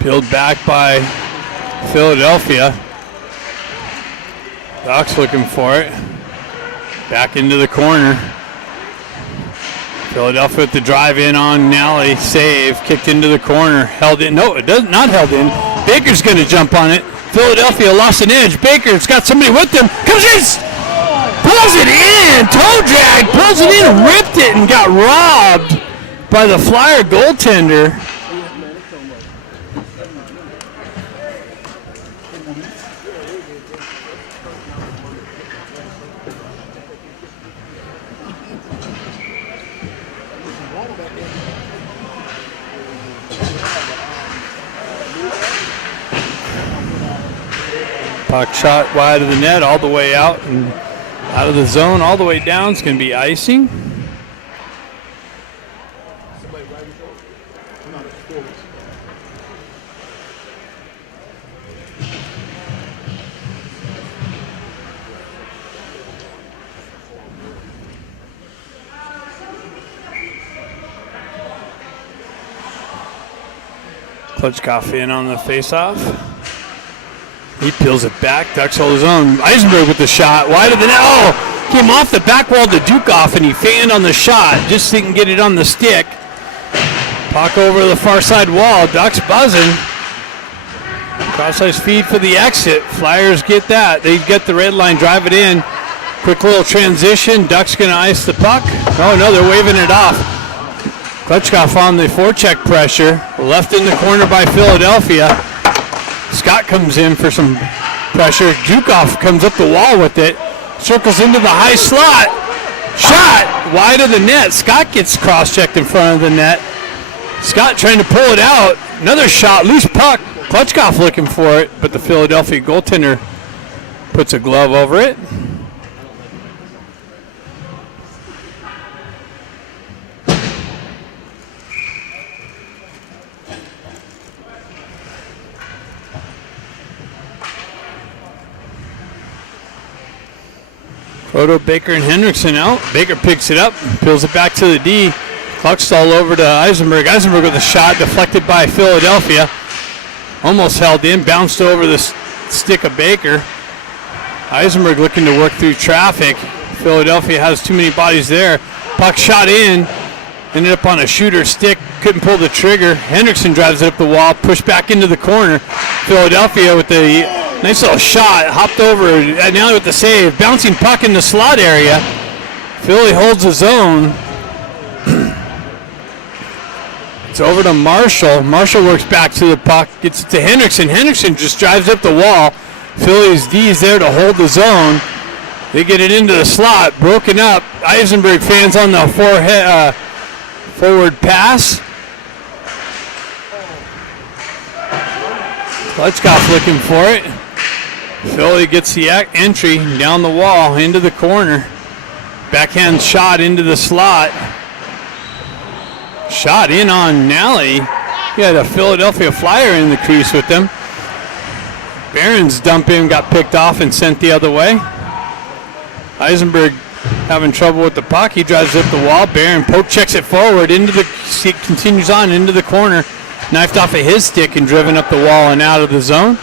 Peeled back by Philadelphia. Ducks looking for it. Back into the corner. Philadelphia with the drive in on Nally. Save. Kicked into the corner. Held in. No, it does not held in. Baker's going to jump on it. Philadelphia lost an edge. Baker's got somebody with him. Comes in. Pulls it in. Toe drag. Pulls it in. Ripped it and got robbed by the Flyer goaltender. Puck shot wide of the net, all the way out and out of the zone, all the way down. It's going to be icing. Klitschkoff in on the faceoff. He peels it back. Ducks hold his own. Eisenberg with the shot. Wide of the net. Oh! Came off the back wall to Dukoff, and he fanned on the shot. Just didn't get it on the stick. Puck over the far side wall. Ducks buzzing. Cross-ice feed for the exit. Flyers get that. They get the red line, drive it in. Quick little transition. Ducks going to ice the puck. Oh, no, they're waving it off. Klitschkoff on the forecheck pressure. Left in the corner by Philadelphia. Scott comes in for some pressure. Jukoff comes up the wall with it. Circles into the high slot. Shot wide of the net. Scott gets cross-checked in front of the net. Scott trying to pull it out. Another shot. Loose puck. Klitschkoff looking for it, but the Philadelphia goaltender puts a glove over it. Proto, Baker, and Hendrickson out. Baker picks it up, peels it back to the D. Kluckstall over to Eisenberg. Eisenberg with a shot deflected by Philadelphia. Almost held in, bounced over the stick of Baker. Eisenberg looking to work through traffic. Philadelphia has too many bodies there. Puck shot in, ended up on a shooter stick, couldn't pull the trigger. Hendrickson drives it up the wall, pushed back into the corner. Philadelphia with the nice little shot, hopped over, and now with the save. Bouncing puck in the slot area. Philly holds his own. It's over to Marshall. Marshall works back to the puck, gets it to Hendrickson. Hendrickson just drives up the wall. Philly's D is there to hold the zone. They get it into the slot, broken up. Eisenberg fans on the forward pass. Klutchkoff looking for it. Philly gets the entry down the wall into the corner. Backhand shot into the slot. Shot in on Nally. He had a Philadelphia Flyer in the crease with them. Barron's dump in got picked off and sent the other way. Eisenberg having trouble with the puck. He drives up the wall. Barron poke checks it forward into the, continues on into the corner. Knifed off of his stick and driven up the wall and out of the zone.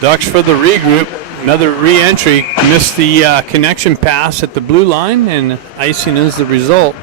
Ducks for the regroup. Another re-entry. Missed the connection pass at the blue line, and icing is the result.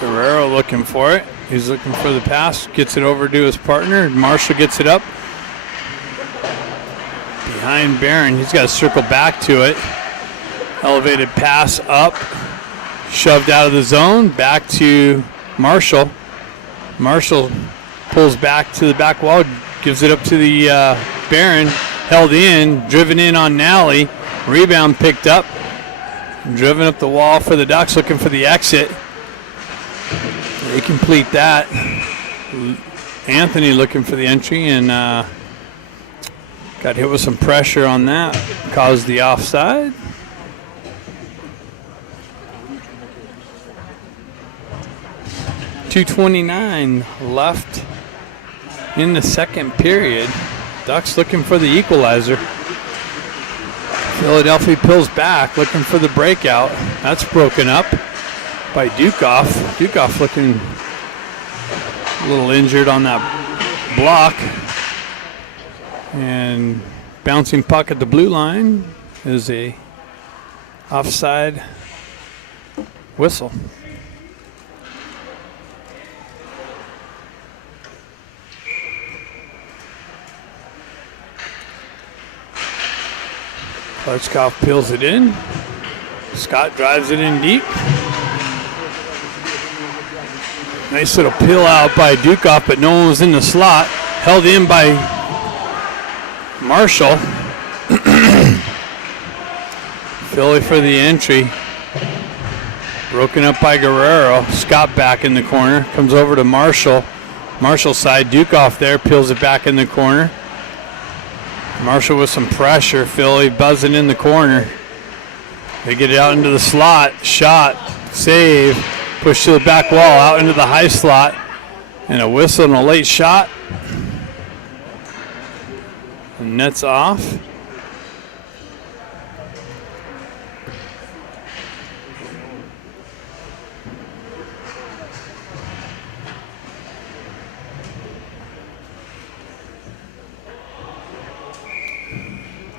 Guerrero looking for it. He's looking for the pass. Gets it over to his partner. Marshall gets it up. Behind Barron. He's got to circle back to it. Elevated pass up. Shoved out of the zone. Back to Marshall. Marshall pulls back to the back wall. Gives it up to the Barron. Held in. Driven in on Nally. Rebound picked up. Driven up the wall for the Ducks. Looking for the exit. They complete that. Anthony looking for the entry and got hit with some pressure on that. Caused the offside. .229 left in the second period. Ducks looking for the equalizer. Philadelphia pulls back, looking for the breakout. That's broken up by Dukoff. Dukoff looking a little injured on that block. And bouncing puck at the blue line is a offside whistle. Klutchkoff peels it in. Scott drives it in deep. Nice little peel out by Dukoff, but no one was in the slot. Held in by Marshall. Philly for the entry. Broken up by Guerrero. Scott back in the corner. Comes over to Marshall. Marshall side. Dukoff there. Peels it back in the corner. Marshall with some pressure. Philly buzzing in the corner. They get it out into the slot. Shot. Save. Push to the back wall, out into the high slot, and a whistle and a late shot. And net's off.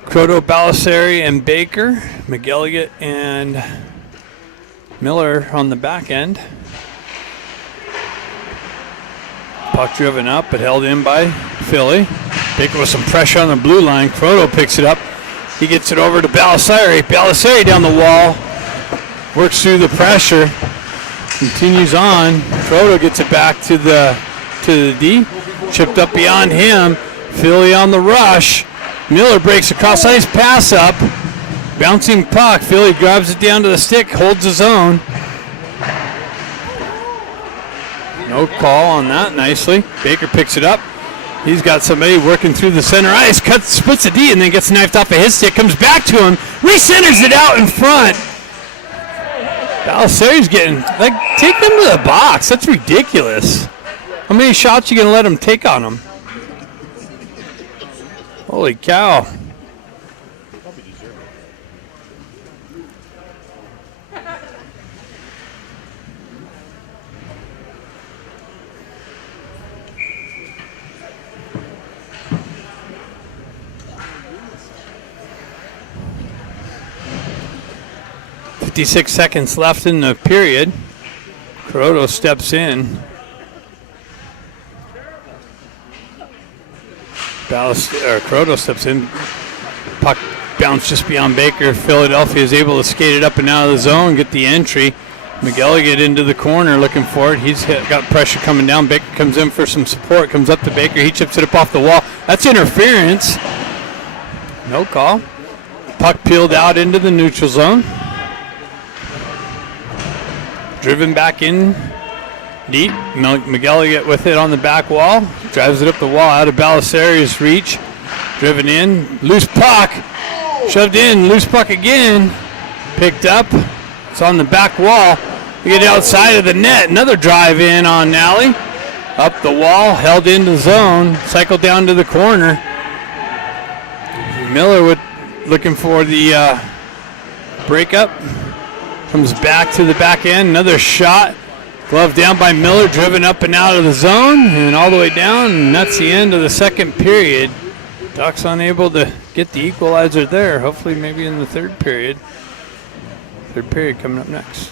Croto, Balisari, and Baker, McElligott, and Miller on the back end. Puck driven up, but held in by Philly. Baker with some pressure on the blue line. Croto picks it up. He gets it over to Balisari. Balisari down the wall. Works through the pressure. Continues on. Croto gets it back to the D. Chipped up beyond him. Philly on the rush. Miller breaks across. Nice pass up. Bouncing puck. Philly grabs it down to the stick, holds his own. No call on that. Nicely. Baker picks it up. He's got somebody working through the center ice. Splits the D and then gets knifed off of his stick. Comes back to him. Recenters it out in front. Balisari's getting, take them to the box. That's ridiculous. How many shots you going to let him take on him? Holy cow. 56 seconds left in the period. Croto steps in. Croto steps in. Puck bounced just beyond Baker. Philadelphia is able to skate it up and out of the zone, get the entry. McElligott into the corner looking for it. He's got pressure coming down. Baker comes in for some support. Comes up to Baker. He chips it up off the wall. That's interference. No call. Puck peeled out into the neutral zone. Driven back in deep. McElligott with it on the back wall. Drives it up the wall out of Balisari's reach. Driven in. Loose puck. Shoved in. Loose puck again. Picked up. It's on the back wall. We get outside of the net. Another drive in on Nally. Up the wall. Held into zone. Cycled down to the corner. Miller looking for the breakup. Comes back to the back end. Another shot. Glove down by Miller. Driven up and out of the zone. And all the way down. And that's the end of the second period. Ducks unable to get the equalizer there. Hopefully maybe in the third period. Third period coming up next.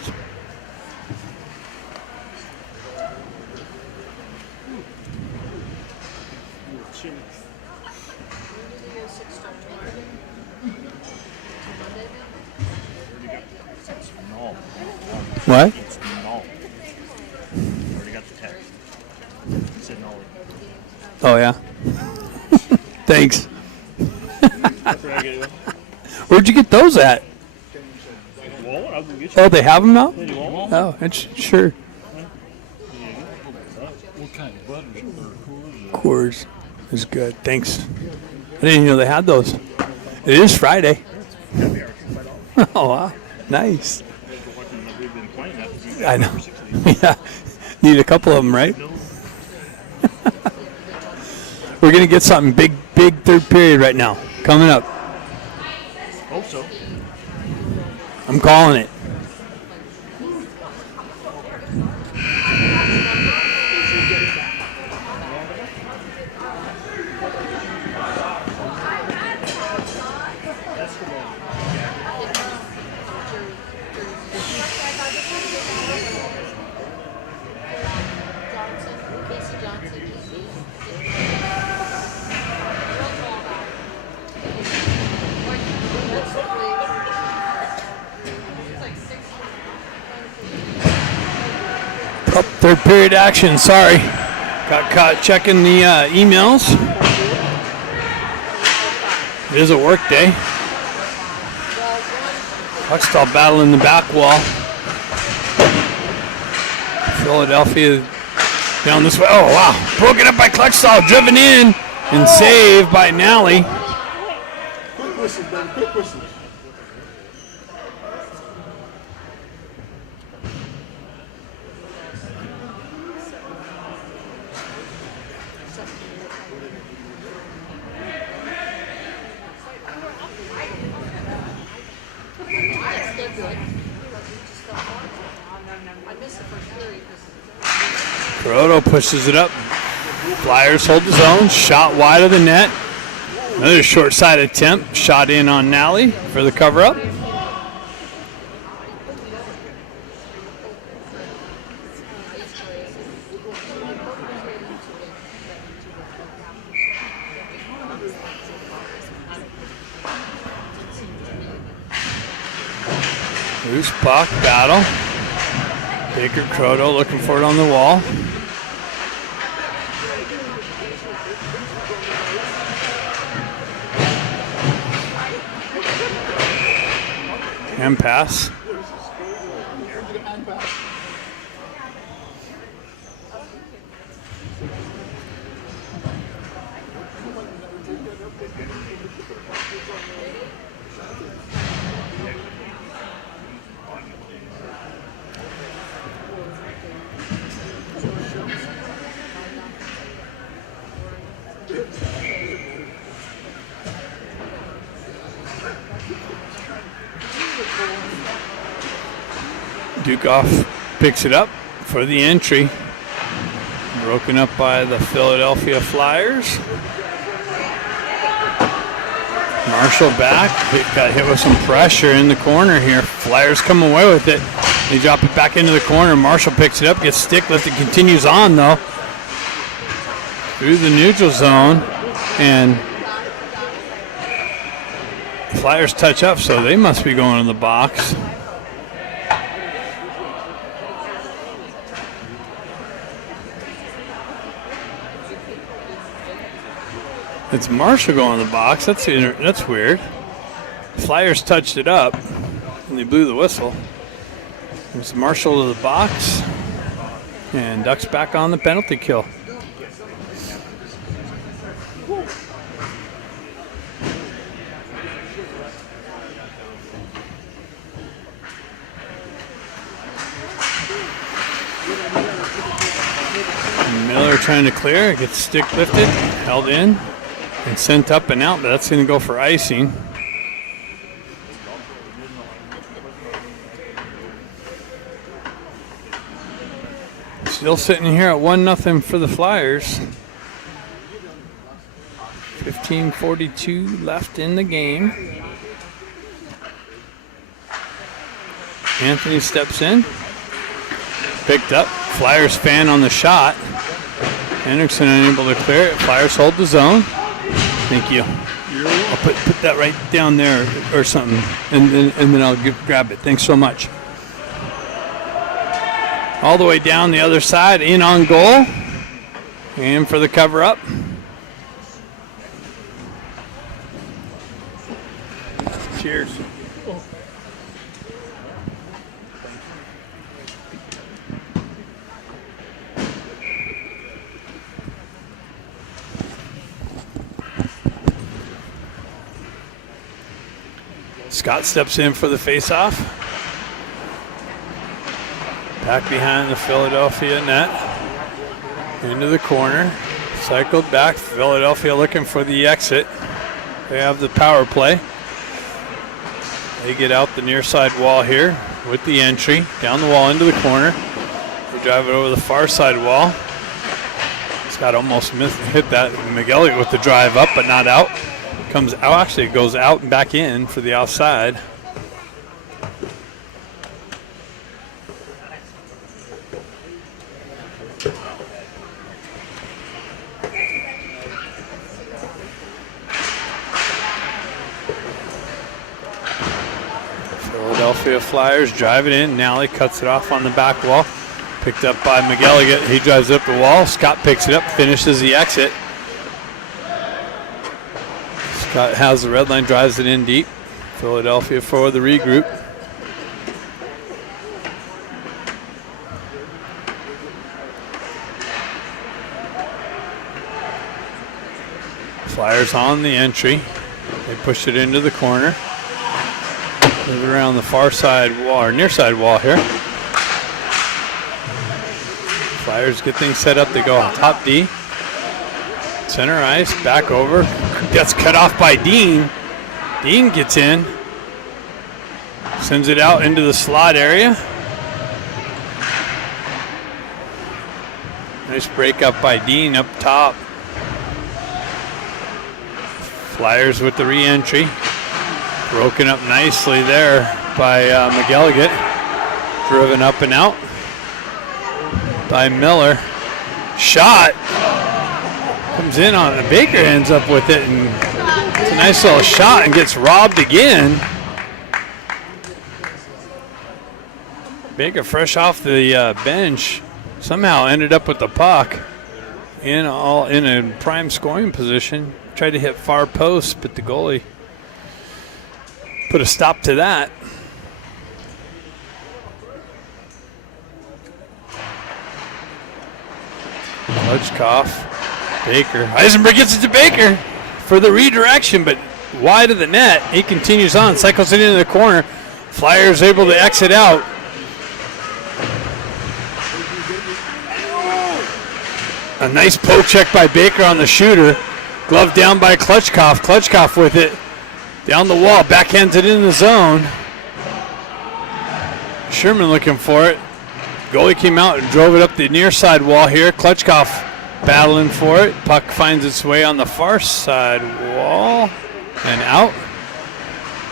What? It's null. Already got the text. It said null. Oh, yeah. Thanks. That's where I get it. Where'd you get those at? Walmart, I'll go get you. Oh, they have them now? Lady Walmart. Oh, it's sure. What kind of butters or Coors is good. Thanks. I didn't even know they had those. It is Friday. Oh, wow. Nice. We've been playing that. I know. Yeah. Need a couple of them, right? We're going to get something big third period right now. Coming up. Hope so. I'm calling it. Oh, third period action, sorry. Got caught checking the emails. It is a work day. Huxtall battling the back wall. Philadelphia down this way. Oh, wow. Broken up by Cluxtall, driven in and saved by Nally. Quick whistle, baby. Quick whistle. Croto pushes it up. Flyers hold the zone. Shot wide of the net. Another short side attempt. Shot in on Nally for the cover up. Loose puck battle. Baker Croto looking for it on the wall. Hand pass. Dukoff picks it up for the entry. Broken up by the Philadelphia Flyers. Marshall back. Got hit with some pressure in the corner here. Flyers come away with it. They drop it back into the corner. Marshall picks it up, gets stick lifted, continues on though. Through the neutral zone. And Flyers touch up, so they must be going to the box. It's Marshall going to the box. That's weird. Flyers touched it up, and they blew the whistle. It's Marshall to the box, and Ducks back on the penalty kill. Miller trying to clear, gets stick lifted, held in, and sent up and out, but that's going to go for icing. Still sitting here at 1-0 for the Flyers. 15:42 left in the game. Anthony steps in. Picked up. Flyers fan on the shot. Hendrickson unable to clear it. Flyers hold the zone. Thank you. I'll put that right down there or something, and then I'll grab it. Thanks so much. All the way down the other side, in on goal. And for the cover up. Cheers. Scott steps in for the face-off. Back behind the Philadelphia net. Into the corner. Cycled back. Philadelphia looking for the exit. They have the power play. They get out the near side wall here with the entry. Down the wall into the corner. They drive it over the far side wall. Scott almost hit that. McGilligan with the drive up, but not out. Comes out, actually it goes out and back in for the outside. Philadelphia Flyers drive it in. Nally cuts it off on the back wall. Picked up by McGilligan. He drives up the wall. Scott picks it up, finishes the exit. Scott has the red line, drives it in deep. Philadelphia for the regroup. Flyers on the entry. They push it into the corner. Move it around the far side wall, or near side wall here. Flyers get things set up. They go on top D. Center ice, back over. Gets cut off by Dean. Dean gets in. Sends it out into the slot area. Nice break up by Dean up top. Flyers with the re-entry. Broken up nicely there by McGilligan. Driven up and out by Miller. Shot. Comes in on it. Baker ends up with it, and it's a nice little shot and gets robbed again. Baker, fresh off the bench, somehow ended up with the puck in a prime scoring position. Tried to hit far post, but the goalie put a stop to that. Lutchkoff. Baker. Eisenberg gets it to Baker for the redirection, but wide of the net. He continues on, cycles it into the corner. Flyers able to exit out. A nice poke check by Baker on the shooter. Glove down by Klutchkoff. Klutchkoff with it. Down the wall, backhands it in the zone. Sherman looking for it. Goalie came out and drove it up the near side wall here. Klutchkov battling for it. Puck finds its way on the far side wall and out.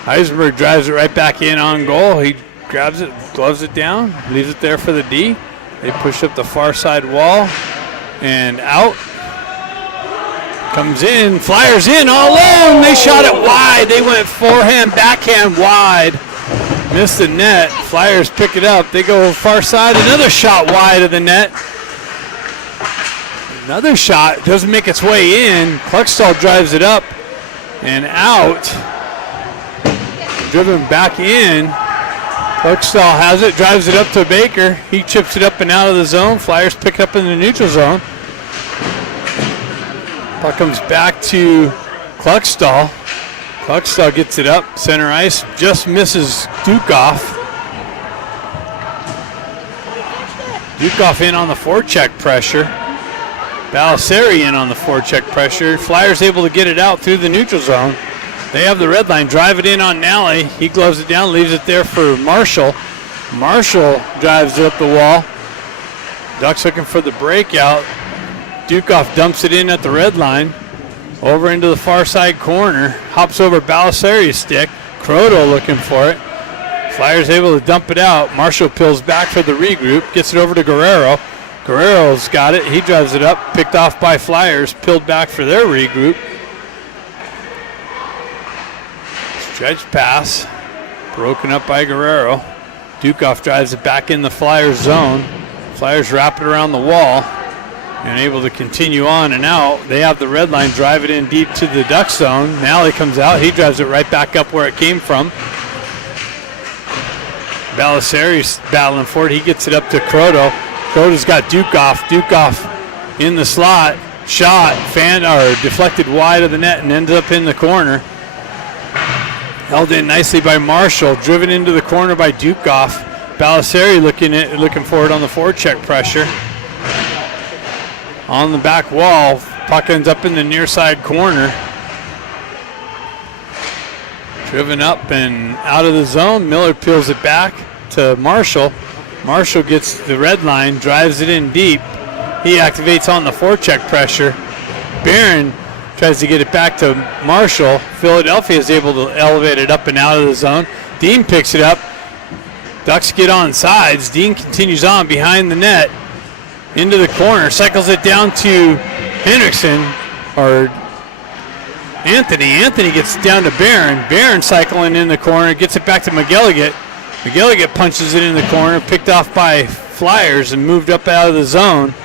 Heisenberg drives it right back in on goal. He grabs it, gloves it down, leaves it there for the D. They push up the far side wall and out. Comes in, Flyers in all alone. They shot it wide. They went forehand, backhand wide. Missed the net. Flyers pick it up. They go far side. Another shot wide of the net. Another shot. Doesn't make its way in. Clarkstall drives it up and out. Driven back in. Clarkstall has it. Drives it up to Baker. He chips it up and out of the zone. Flyers pick it up in the neutral zone. Puck comes back to Clarkstall. Clarkstall gets it up, center ice, just misses Dukoff. Dukoff in on the forecheck pressure. Balasari in on the forecheck pressure. Flyers able to get it out through the neutral zone. They have the red line, drive it in on Nally. He gloves it down, leaves it there for Marshall. Marshall drives it up the wall. Ducks looking for the breakout. Dukoff dumps it in at the red line. Over into the far side corner. Hops over Balasari's stick. Croto looking for it. Flyers able to dump it out. Marshall peels back for the regroup. Gets it over to Guerrero. Guerrero's got it. He drives it up. Picked off by Flyers. Peeled back for their regroup. Stretch pass. Broken up by Guerrero. Dukoff drives it back in the Flyers zone. Flyers wrap it around the wall. And able to continue on and out. They have the red line, drive it in deep to the Duck zone. Nally comes out. He drives it right back up where it came from. Balasari's battling for it. He gets it up to Croto. Croto's got Dukoff. Dukoff in the slot. Shot, deflected wide of the net and ends up in the corner. Held in nicely by Marshall. Driven into the corner by Dukoff. Balasari looking for it on the forecheck pressure. On the back wall, puck ends up in the near side corner. Driven up and out of the zone. Miller peels it back to Marshall. Marshall gets the red line, drives it in deep. He activates on the forecheck pressure. Barron tries to get it back to Marshall. Philadelphia is able to elevate it up and out of the zone. Dean picks it up. Ducks get on sides. Dean continues on behind the net. Into the corner, cycles it down to Henriksen, or Anthony. Anthony gets down to Barron. Barron cycling in the corner, gets it back to McGilligan. McGilligan punches it in the corner, picked off by Flyers and moved up out of the zone.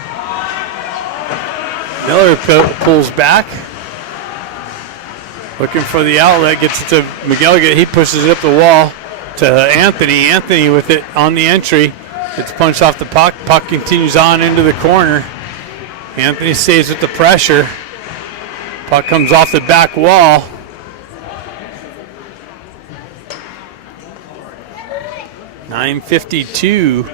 Miller pulls back. Looking for the outlet, gets it to McGilligan. He pushes it up the wall to Anthony. Anthony with it on the entry. It's punched off the puck. Puck continues on into the corner. Anthony stays with the pressure. Puck comes off the back wall. .952.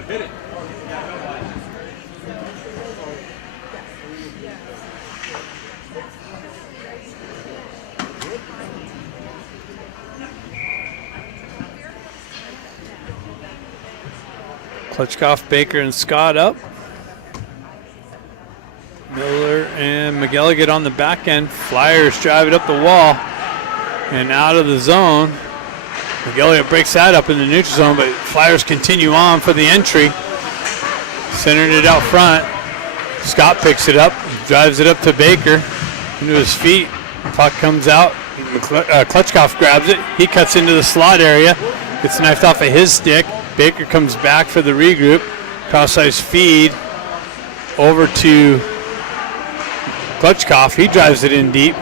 Klutchkov, Baker, and Scott up. Miller and McGilligan on the back end. Flyers drive it up the wall and out of the zone. McGilligan breaks that up in the neutral zone, but Flyers continue on for the entry. Centered it out front. Scott picks it up, drives it up to Baker, into his feet. Puck comes out. Klutchkov grabs it. He cuts into the slot area. Gets knifed off of his stick. Baker comes back for the regroup. Cross-ice feed over to Klutchkov. He drives it in deep.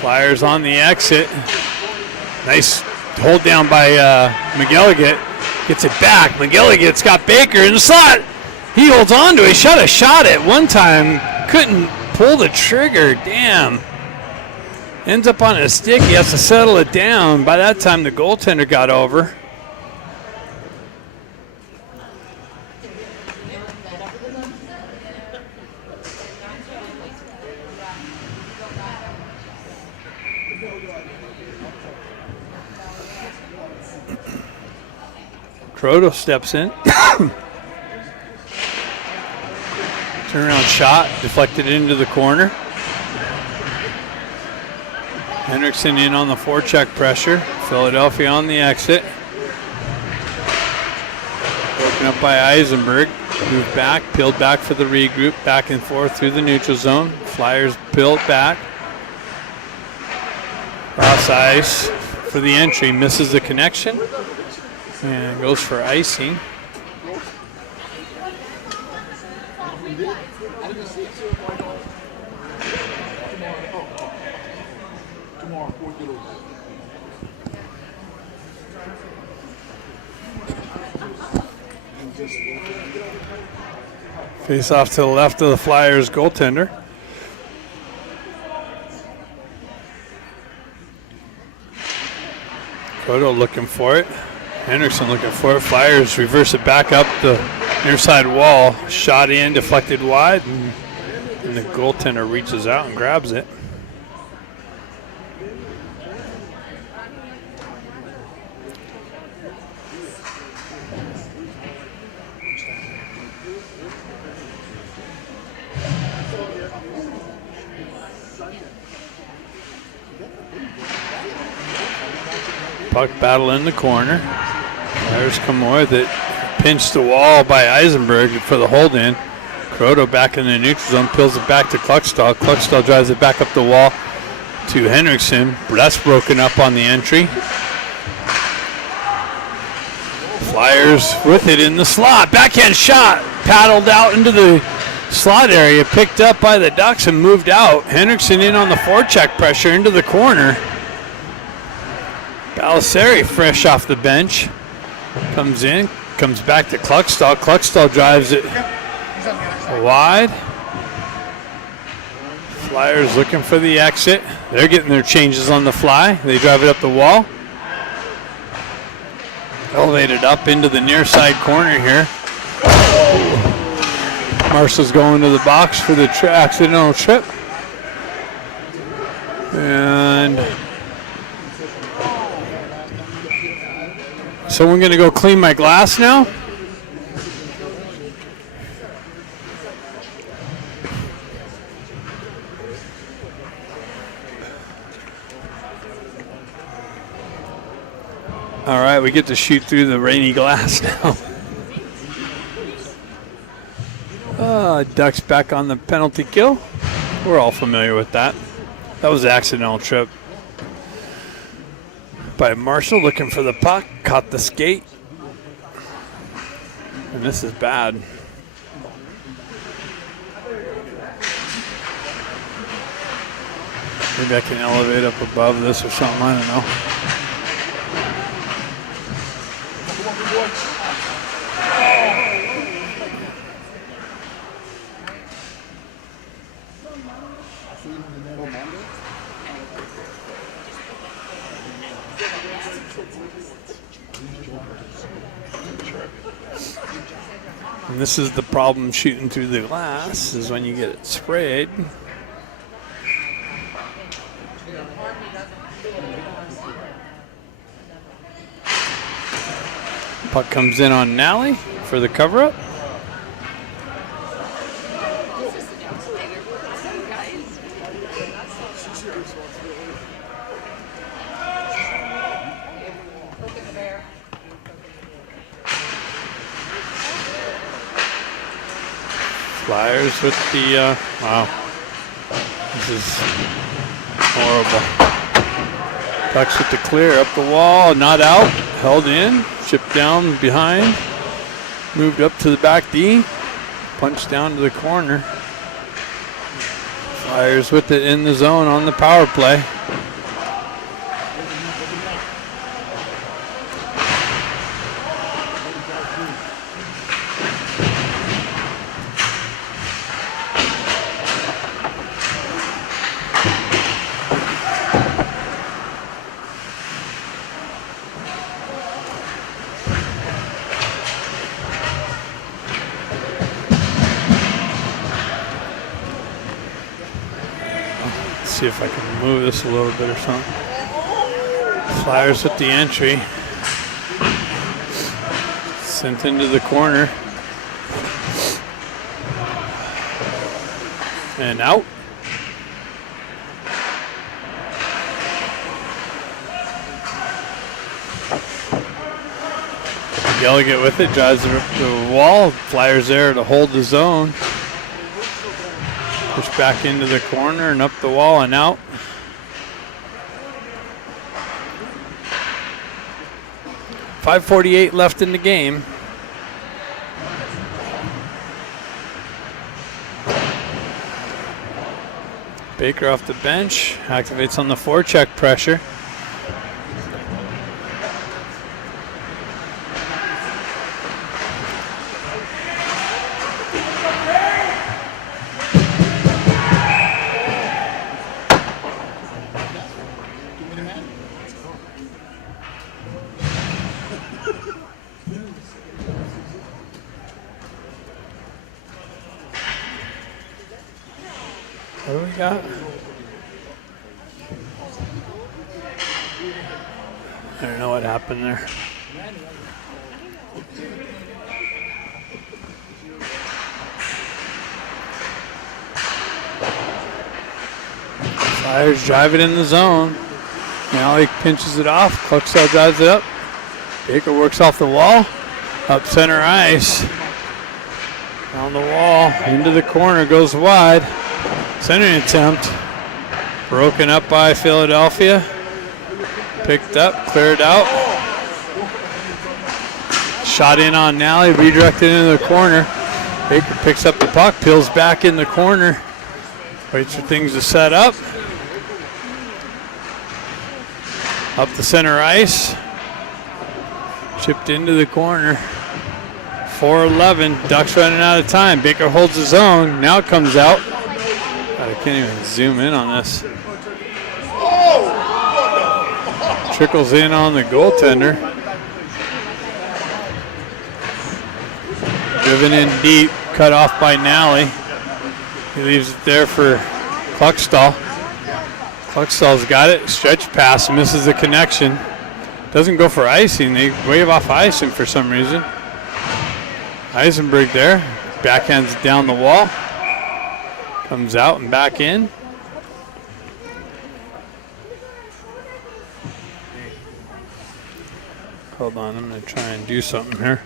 Flyers on the exit. Nice hold down by McGilligan. Gets it back. McGilligan's got Baker in the slot. He holds on to it. He shot a shot at one time. Couldn't pull the trigger. Damn. Ends up on his stick. He has to settle it down. By that time, the goaltender got over. Croto steps in. Turnaround shot, deflected into the corner. Hendrickson in on the forecheck pressure. Philadelphia on the exit. Broken up by Eisenberg. Moved back, peeled back for the regroup. Back and forth through the neutral zone. Flyers peeled back. Cross ice for the entry. Misses the connection. And goes for icing. Face off to the left of the Flyers goaltender. Croto looking for it. Henderson looking for it. Flyers reverse it back up the near side wall. Shot in, deflected wide, and the goaltender reaches out and grabs it. Puck battle in the corner. Flyers come with it. Pinched the wall by Eisenberg for the hold in. Croto back in the neutral zone, peels it back to Kluckstall. Kluckstall drives it back up the wall to Hendrickson. That's broken up on the entry. Flyers with it in the slot. Backhand shot. Paddled out into the slot area. Picked up by the Ducks and moved out. Hendrickson in on the forecheck pressure into the corner. Balaseri fresh off the bench. Comes in. Comes back to Kluckstall. Kluckstall drives it wide. Flyers looking for the exit. They're getting their changes on the fly. They drive it up the wall. Elevated up into the near side corner here. Marshall's going to the box for the accidental trip. And so we're going to go clean my glass now. All right, we get to shoot through the rainy glass now. Ducks back on the penalty kill. We're all familiar with that. That was an accidental trip by Marshall, looking for the puck, caught the skate. And this is bad. Maybe I can elevate up above this or something, I don't know. And this is the problem shooting through the glass, is when you get it sprayed. Puck comes in on Nally for the cover-up. Flyers with the, wow, this is horrible. Pucks with the clear up the wall, not out, held in, chipped down behind, moved up to the back D, punched down to the corner. Flyers with it in the zone on the power play. See if I can move this a little bit or something. Flyers with the entry. Sent into the corner. And out. Gallagher with it, drives the wall. Flyers there to hold the zone. Push back into the corner and up the wall and out. .548 left in the game. Baker off the bench, activates on the forecheck pressure. What do we got? I don't know what happened there. Flyers drive it in the zone. Now he pinches it off. Cluxell drives it up. Baker works off the wall. Up center ice. On the wall. Into the corner. Goes wide. Centering attempt. Broken up by Philadelphia. Picked up. Cleared out. Shot in on Nally. Redirected into the corner. Baker picks up the puck. Peels back in the corner. Waits for things to set up. Up the center ice. Chipped into the corner. 4:11. Ducks running out of time. Baker holds his own. Now it comes out. I can't even zoom in on this. Trickles in on the goaltender. Driven in deep. Cut off by Nally. He leaves it there for Cluxtall. Cluxtall's got it. Stretch pass. Misses the connection. Doesn't go for icing. They wave off icing for some reason. Eisenberg there. Backhands down the wall. Comes out and back in. Hold on, I'm going to try and do something here.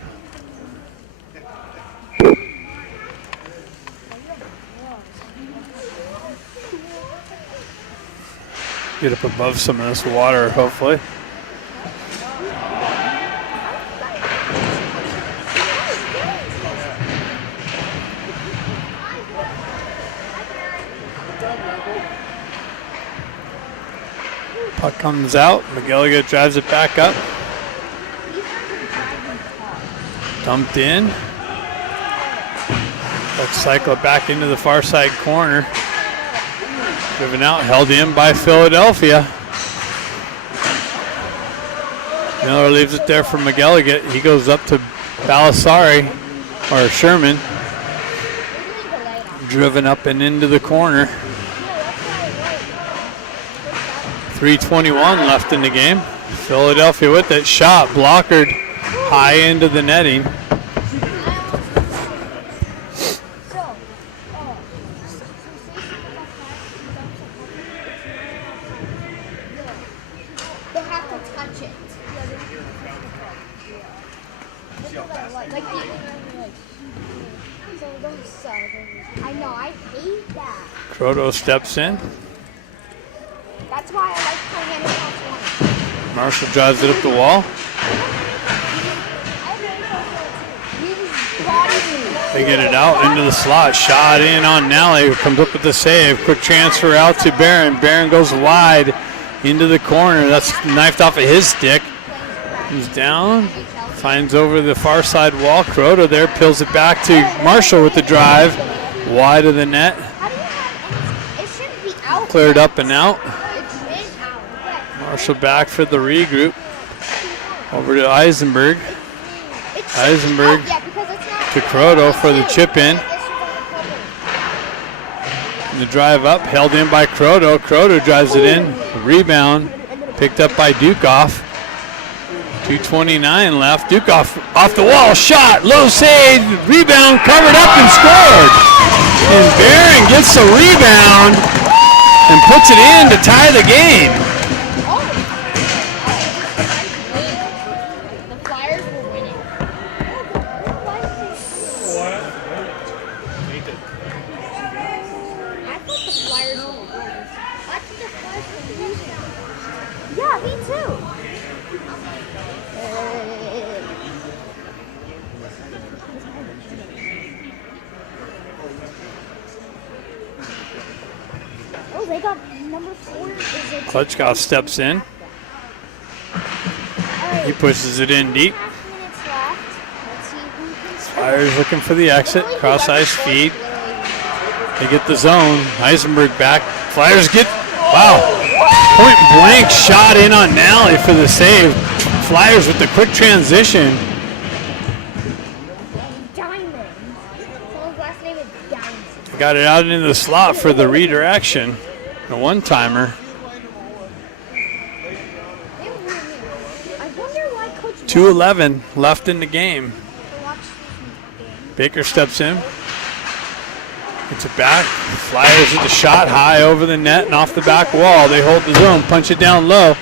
Get up above some of this water, hopefully. Puck comes out. McGilligan drives it back up. Dumped in. Let's cycle it back into the far side corner. Driven out, held in by Philadelphia. Miller leaves it there for McGilligan. He goes up to Balasari, or Sherman. Driven up and into the corner. 3:21 left in the game. Philadelphia with that shot, blockered high into the netting. I know, I hate that. Croto steps in. That's why I like playing Animal Marshall drives it up the wall. They get it out into the slot. Shot in on Nally, who comes up with the save. Quick transfer out to Barron. Barron goes wide into the corner. That's knifed off of his stick. He's down. Finds over the far side wall. Croto there peels it back to Marshall with the drive. Wide of the net. Cleared up and out. Marshall back for the regroup. Over to Eisenberg. Eisenberg to Croto for the chip in. And the drive up, held in by Croto. Croto drives it in. Rebound picked up by Dukoff. 2:29 left. Duke off the wall, shot, low save, rebound, covered up and scored. And Barron gets the rebound and puts it in to tie the game. The Flyers were winning. I thought the Flyers were winning. I thought the Flyers were losing. Yeah, me too. Oh, they got number 4. Klitschko steps in. He pushes it in deep. 5 minutes left. Let's see who can score. Flyers looking for the exit. Cross ice feed. They get the zone. Eisenberg back. Flyers get, wow, point blank shot in on Nally for the save. Flyers with the quick transition. Diamond. Someone's last name is Diamond. Got it out into the slot for the redirection. A one-timer. I wonder why Coach 2:11 left in the game. watched Baker steps in. Gets it back. Flyers with the shot high over the net and off the back wall. They hold the zone, punch it down low.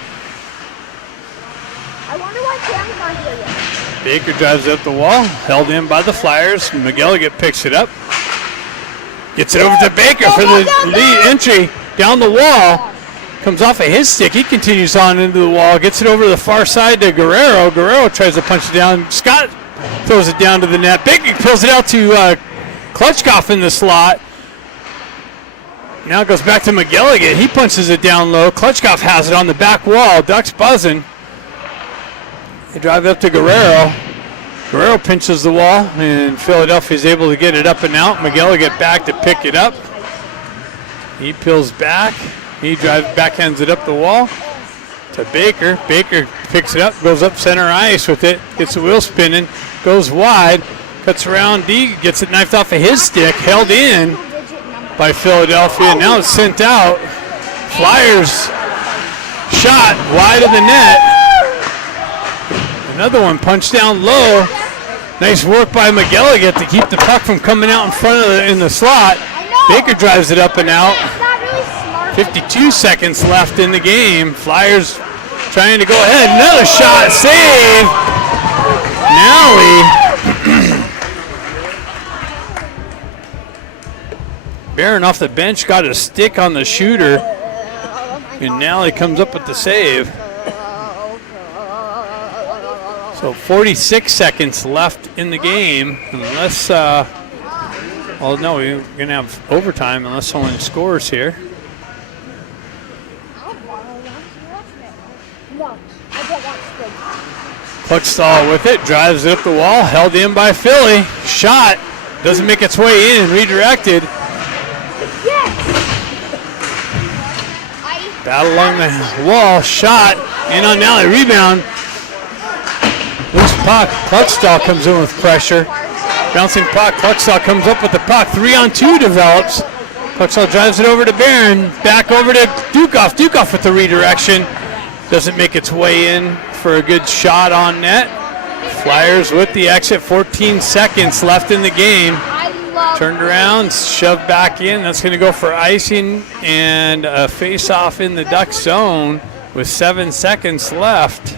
I wonder why Cam's not here yet. Baker drives up the wall, held in by the Flyers. McGilligan picks it up. Gets it over to Baker for the lead entry down the wall. Comes off of his stick. He continues on into the wall. Gets it over to the far side to Guerrero. Guerrero tries to punch it down. Scott throws it down to the net. Baker pulls it out to Klitschko in the slot. Now it goes back to McGilligan. He punches it down low. Klitschko has it on the back wall. Ducks buzzing. They drive up to Guerrero. Guerrero pinches the wall, and Philadelphia is able to get it up and out. McGilligan back to pick it up. He peels back. He drives, backhands it up the wall to Baker. Baker picks it up, goes up center ice with it, gets the wheel spinning, goes wide, cuts around D, gets it knifed off of his stick, held in by Philadelphia. Now it's sent out. Flyers shot wide of the net. Another one punched down low. Nice work by McGilligan to keep the puck from coming out in front of in the slot. Baker drives it up and out. 52 seconds left in the game. Flyers trying to go ahead. Another shot, save. Nally. Barron off the bench got a stick on the shooter. And Nally comes up with the save. So 46 seconds left in the game. Unless, well, no, we're going to have overtime unless someone scores here. No, I don't want spring. Puckstall with it, drives it up the wall, held in by Philly. Shot, doesn't make its way in, redirected. Yes! Battle along the wall, shot, in on Nally, rebound. Loose puck, Puckstall comes in with pressure. Bouncing puck, Puckstall comes up with the puck, 3-on-2 develops. Puckstall drives it over to Barron, back over to Dukoff. Dukoff with the redirection. Doesn't make its way in for a good shot on net. Flyers with the exit, 14 seconds left in the game. Turned around, shoved back in. That's going to go for icing and a face-off in the Duck zone with 7 seconds left.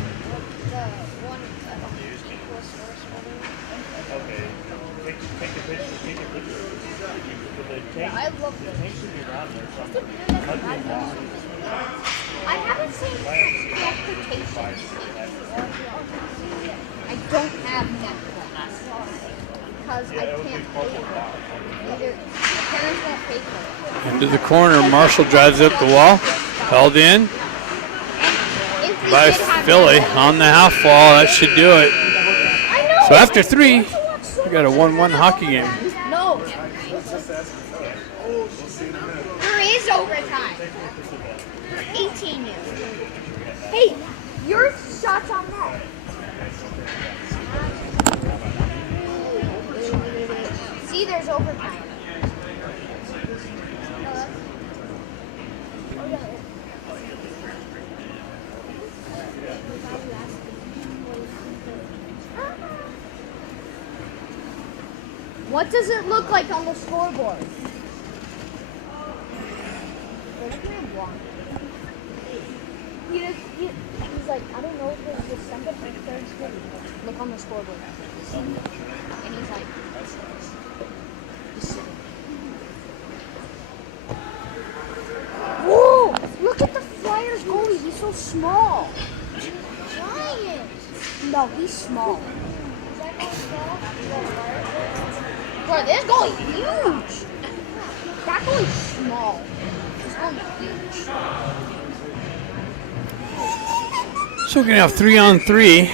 I haven't seen transportation. I don't have Netflix because I can't pay for it. Either parents won't pay for it. Into the corner, Marshall drives up the wall, held in If we by did have Philly Netflix- on the half wall. That should do it. I know. So after 3, we got a 1-1 hockey game. No. There is overtime. 18 years. Hey, your shot's on net. See, there's overtime. What does it look like on the scoreboard? He's like, I don't know if it was December 3rd. Look on the scoreboard. And he's like, whoa! Look at the Flyers goalie. He's so small. Giant. No, he's small. Bro, this goalie's huge. That goalie's small. This goalie's huge. So we're gonna have 3-on-3.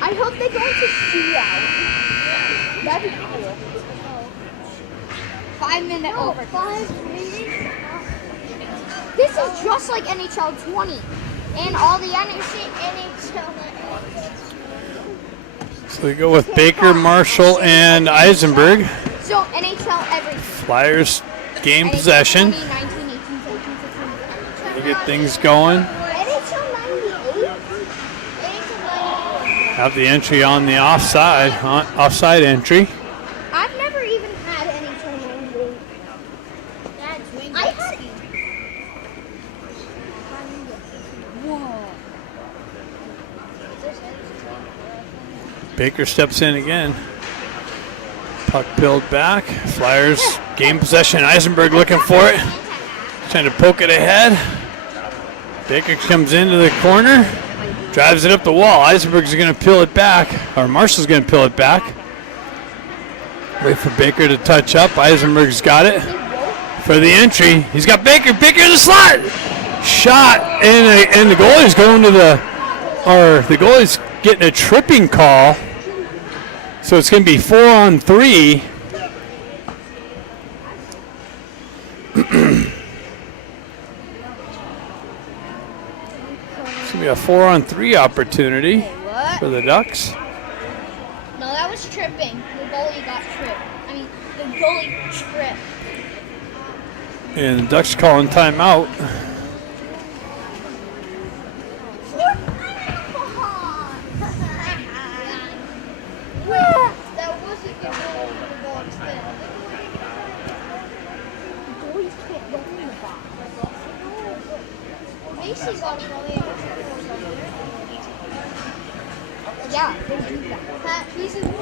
I hope they go to Shootout. That'd be cool. 5 minute over. 5 minutes? This is just like NHL 20 and all the NHL. So we go with Baker, Marshall, and Eisenberg. So NHL every. Flyers game possession. 20, 19, 18, 17, 16, To get things going. NHL 98? Have the entry on the offside entry. I've never even had NHL 98. I had. Whoa. Baker steps in again. Puck pilled back. Flyers game possession. Eisenberg looking for it. Trying to poke it ahead. Baker comes into the corner. Drives it up the wall. Eisenberg's going to peel it back. Or Marshall's going to peel it back. Wait for Baker to touch up. Eisenberg's got it. For the entry. He's got Baker. Baker in the slot. Shot. And the goalie's going to the goalie's getting a tripping call. So it's going to be 4-on-3. It's going to be a 4-on-3 opportunity What? for the Ducks. No, that was tripping. The goalie got tripped. I mean, the goalie tripped. And the Ducks calling timeout. That wasn't the goal in the box then. The goalies can't go in the box. Macy got it all the way. Yeah, they do that. He's in box.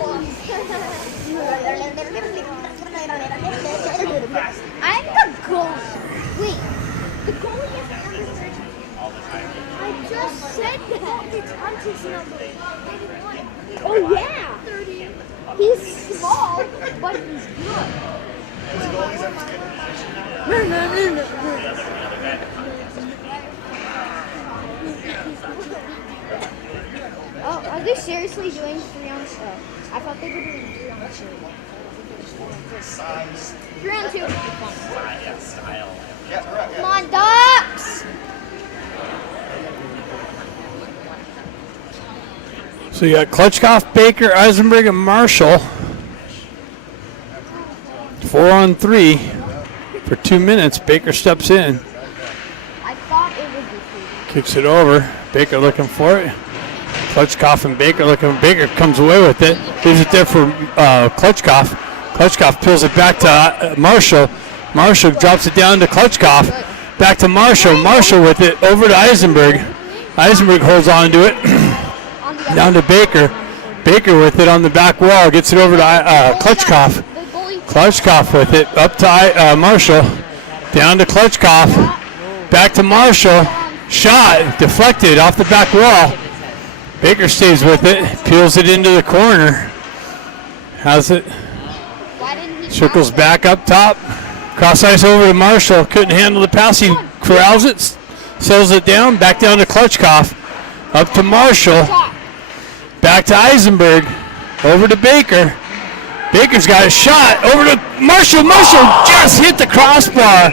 I'm the goalie. Wait, the goalie is number 13. I just said that. It's Hunter's number. Oh yeah. He's small, but he's good. Oh, are they seriously doing 3-on-2? I thought they were doing 3-on-2. 3-on-2 would be fun. Come on, Ducks! So you got Klutchkov, Baker, Eisenberg, and Marshall. 4-on-3 for 2 minutes. Baker steps in. I thought it would be 3. Kicks it over. Baker looking for it. Klutchkov and Baker looking. Baker comes away with it. Leaves it there for Klutchkov. Klutchkov peels it back to Marshall. Marshall drops it down to Klutchkov. Back to Marshall. Marshall with it over to Eisenberg. Eisenberg holds on to it. Down to Baker. Baker with it on the back wall. Gets it over to Klutchkov. Klutchkov with it. Up to Marshall. Down to Klutchkov. Back to Marshall. Shot. Deflected off the back wall. Baker stays with it. Peels it into the corner. Has it. Circles back up top. Cross ice over to Marshall. Couldn't handle the pass. He corrals it. Settles it down. Back down to Klutchkov. Up to Marshall. Back to Eisenberg. Over to Baker. Baker's got a shot. Over to Marshall. Marshall just hit the crossbar.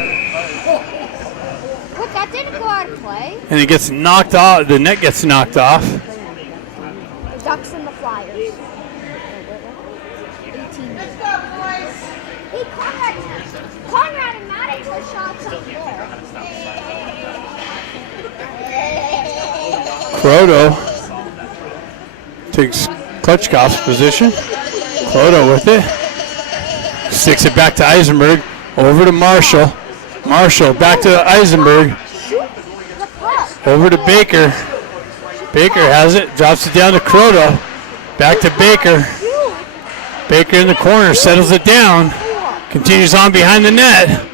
What, that didn't go out of play? And it gets knocked off. The net gets knocked off. The Ducks and the Flyers. 18 minutes. Hey, Conrad and Maddie took shots on goal. Croto takes Klitschkoff's position. Croto with it. Sticks it back to Eisenberg. Over to Marshall. Marshall back to Eisenberg. Over to Baker. Baker has it. Drops it down to Croto. Back to Baker. Baker in the corner. Settles it down. Continues on behind the net.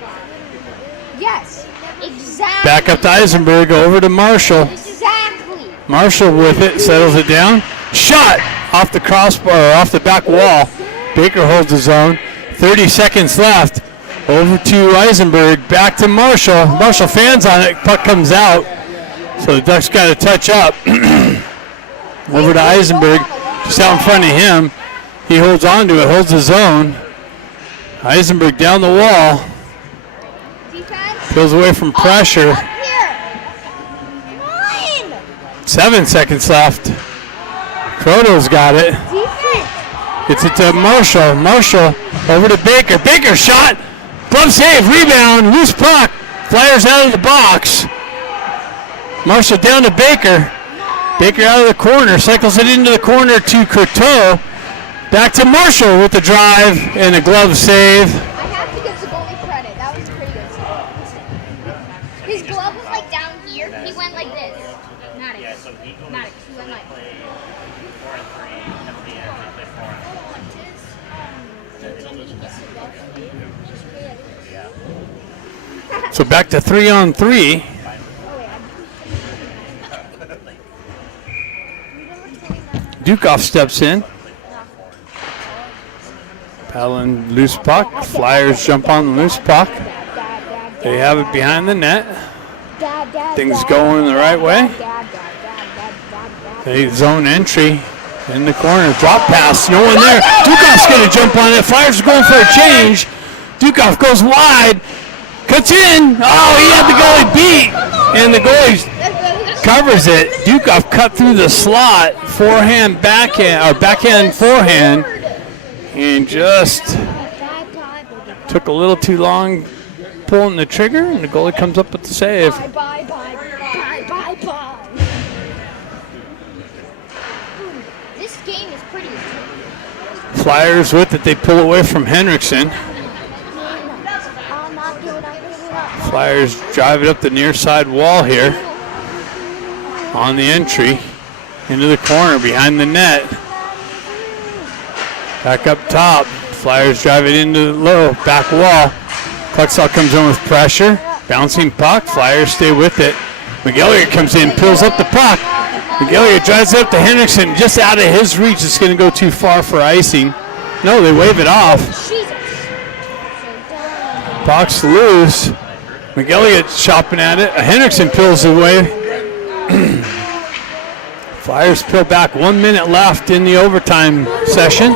Yes, exactly. Back up to Eisenberg. Over to Marshall. Exactly. Marshall with it. Settles it down. Shot! Off the crossbar, off the back wall. Baker holds his own. 30 seconds left. Over to Eisenberg. Back to Marshall. Marshall fans on it. Puck comes out. So the Ducks got to touch up. Over to Eisenberg. Just out in front of him. He holds on to it. Holds his own. Eisenberg down the wall. Peels away from pressure. Up here. Come on. 7 seconds left. Croto's got it. Defense. Gets it to Marshall. Marshall over to Baker. Baker shot. Glove save. Rebound. Loose puck. Flyers out of the box. Marshall down to Baker. Baker out of the corner. Cycles it into the corner to Croteau. Back to Marshall with the drive and a glove save. I have to give the goalie credit. That was pretty good. His glove was like down here. He went like this. Not it. Not it. He went like. So back to 3-on-3. Dukoff steps in. Paddling loose puck. Flyers jump on the loose puck. They have it behind the net. Things going the right way. They zone entry in the corner. Drop pass. No one there. Dukoff's going to jump on it. Flyers are going for a change. Dukoff goes wide. Cuts in. Oh, he had the goalie beat. And the goalie covers it. Dukoff cut through the slot. Forehand, backhand, or backhand, forehand. And just took a little too long pulling the trigger. And the goalie comes up with the save. Bye. This game is pretty. Flyers with it. They pull away from Henriksen. Flyers drive it up the near side wall here on the entry into the corner behind the net. Back up top. Flyers drive it into the low back wall. Klexall comes in with pressure. Bouncing puck. Flyers stay with it. McGilliard comes in, pulls up the puck. McGilliard drives it up to Henriksen. Just out of his reach. It's going to go too far for icing. No, they wave it off. Puck's loose. McGilliard chopping at it. Henriksen peels away. Flyers peel back. 1 minute left in the overtime session.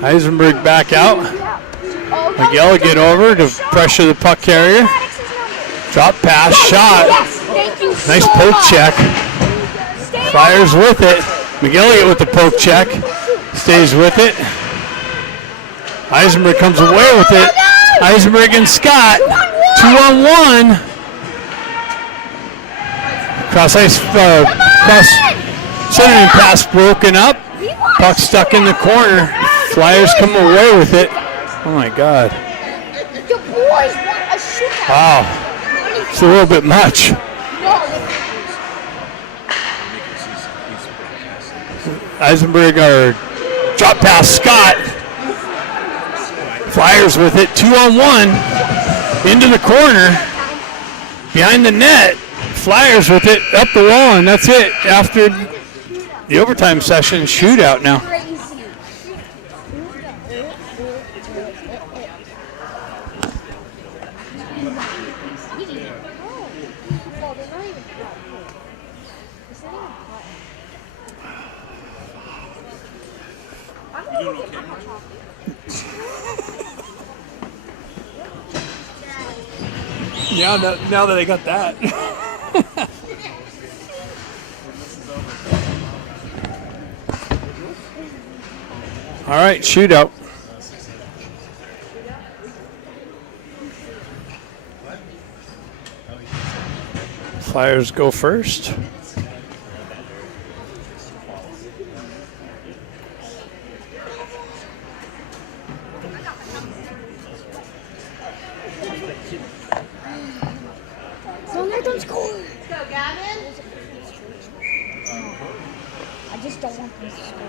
Eisenberg back out. McGilliard get over to pressure the puck carrier. Drop pass, shot. Nice poke check. Flyers with it. McGilliard with the poke check. Stays with it. Eisenberg comes away with it. Eisenberg and Scott. 2-on-1. Cross centering pass broken up. Puck stuck in the corner. Flyers come away with it. Oh my God. The boys want a shootout. Wow. It's a little bit much. Eisenberg or drop pass Scott. Flyers with it. 2-on-1. Into the corner. Behind the net. Flyers with it. Up the wall, and that's it. After the overtime session, shootout now. Yeah, now that I got that. All right, shootout. Flyers go first. So let them score. Go, Gavin. I just don't want them to score.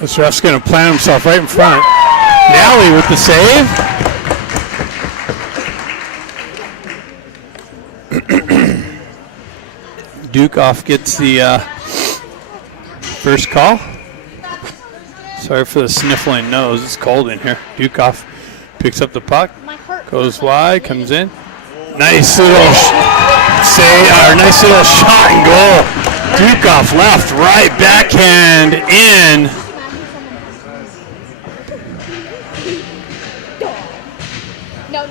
This ref's going to plant himself right in front. Nally with the save. Dukoff gets the first call. Sorry for the sniffling nose. It's cold in here. Dukoff picks up the puck, goes wide, comes in. Nice little nice little shot and goal. Dukoff left, right, backhand, in. No.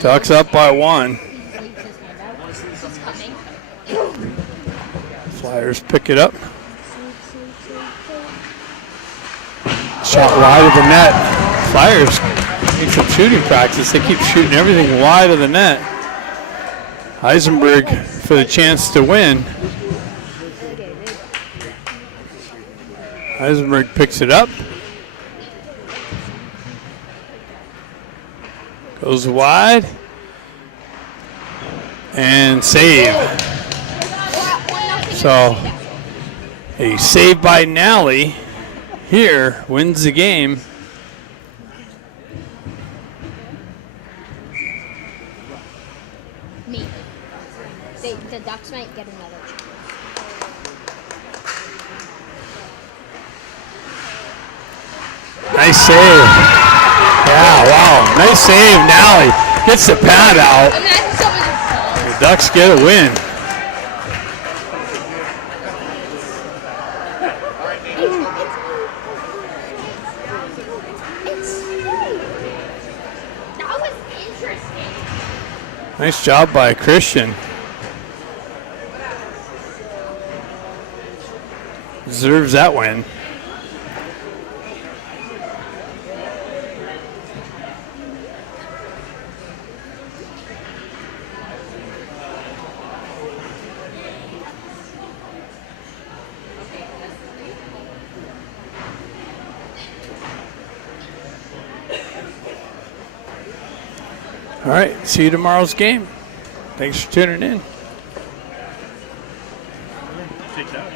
Ducks up by 1. Flyers pick it up. Shot wide of the net. Flyers need some shooting practice. They keep shooting everything wide of the net. Heisenberg for the chance to win. Heisenberg picks it up. Goes wide. And save. So a save by Nally here wins the game. Me. The Ducks might get another chance. Nice save. Yeah, wow. Nice save. Nally gets the pad out. The Ducks get a win. That was interesting. Nice job by Christian. Deserves that win. All right, see you tomorrow's game. Thanks for tuning in. Take that.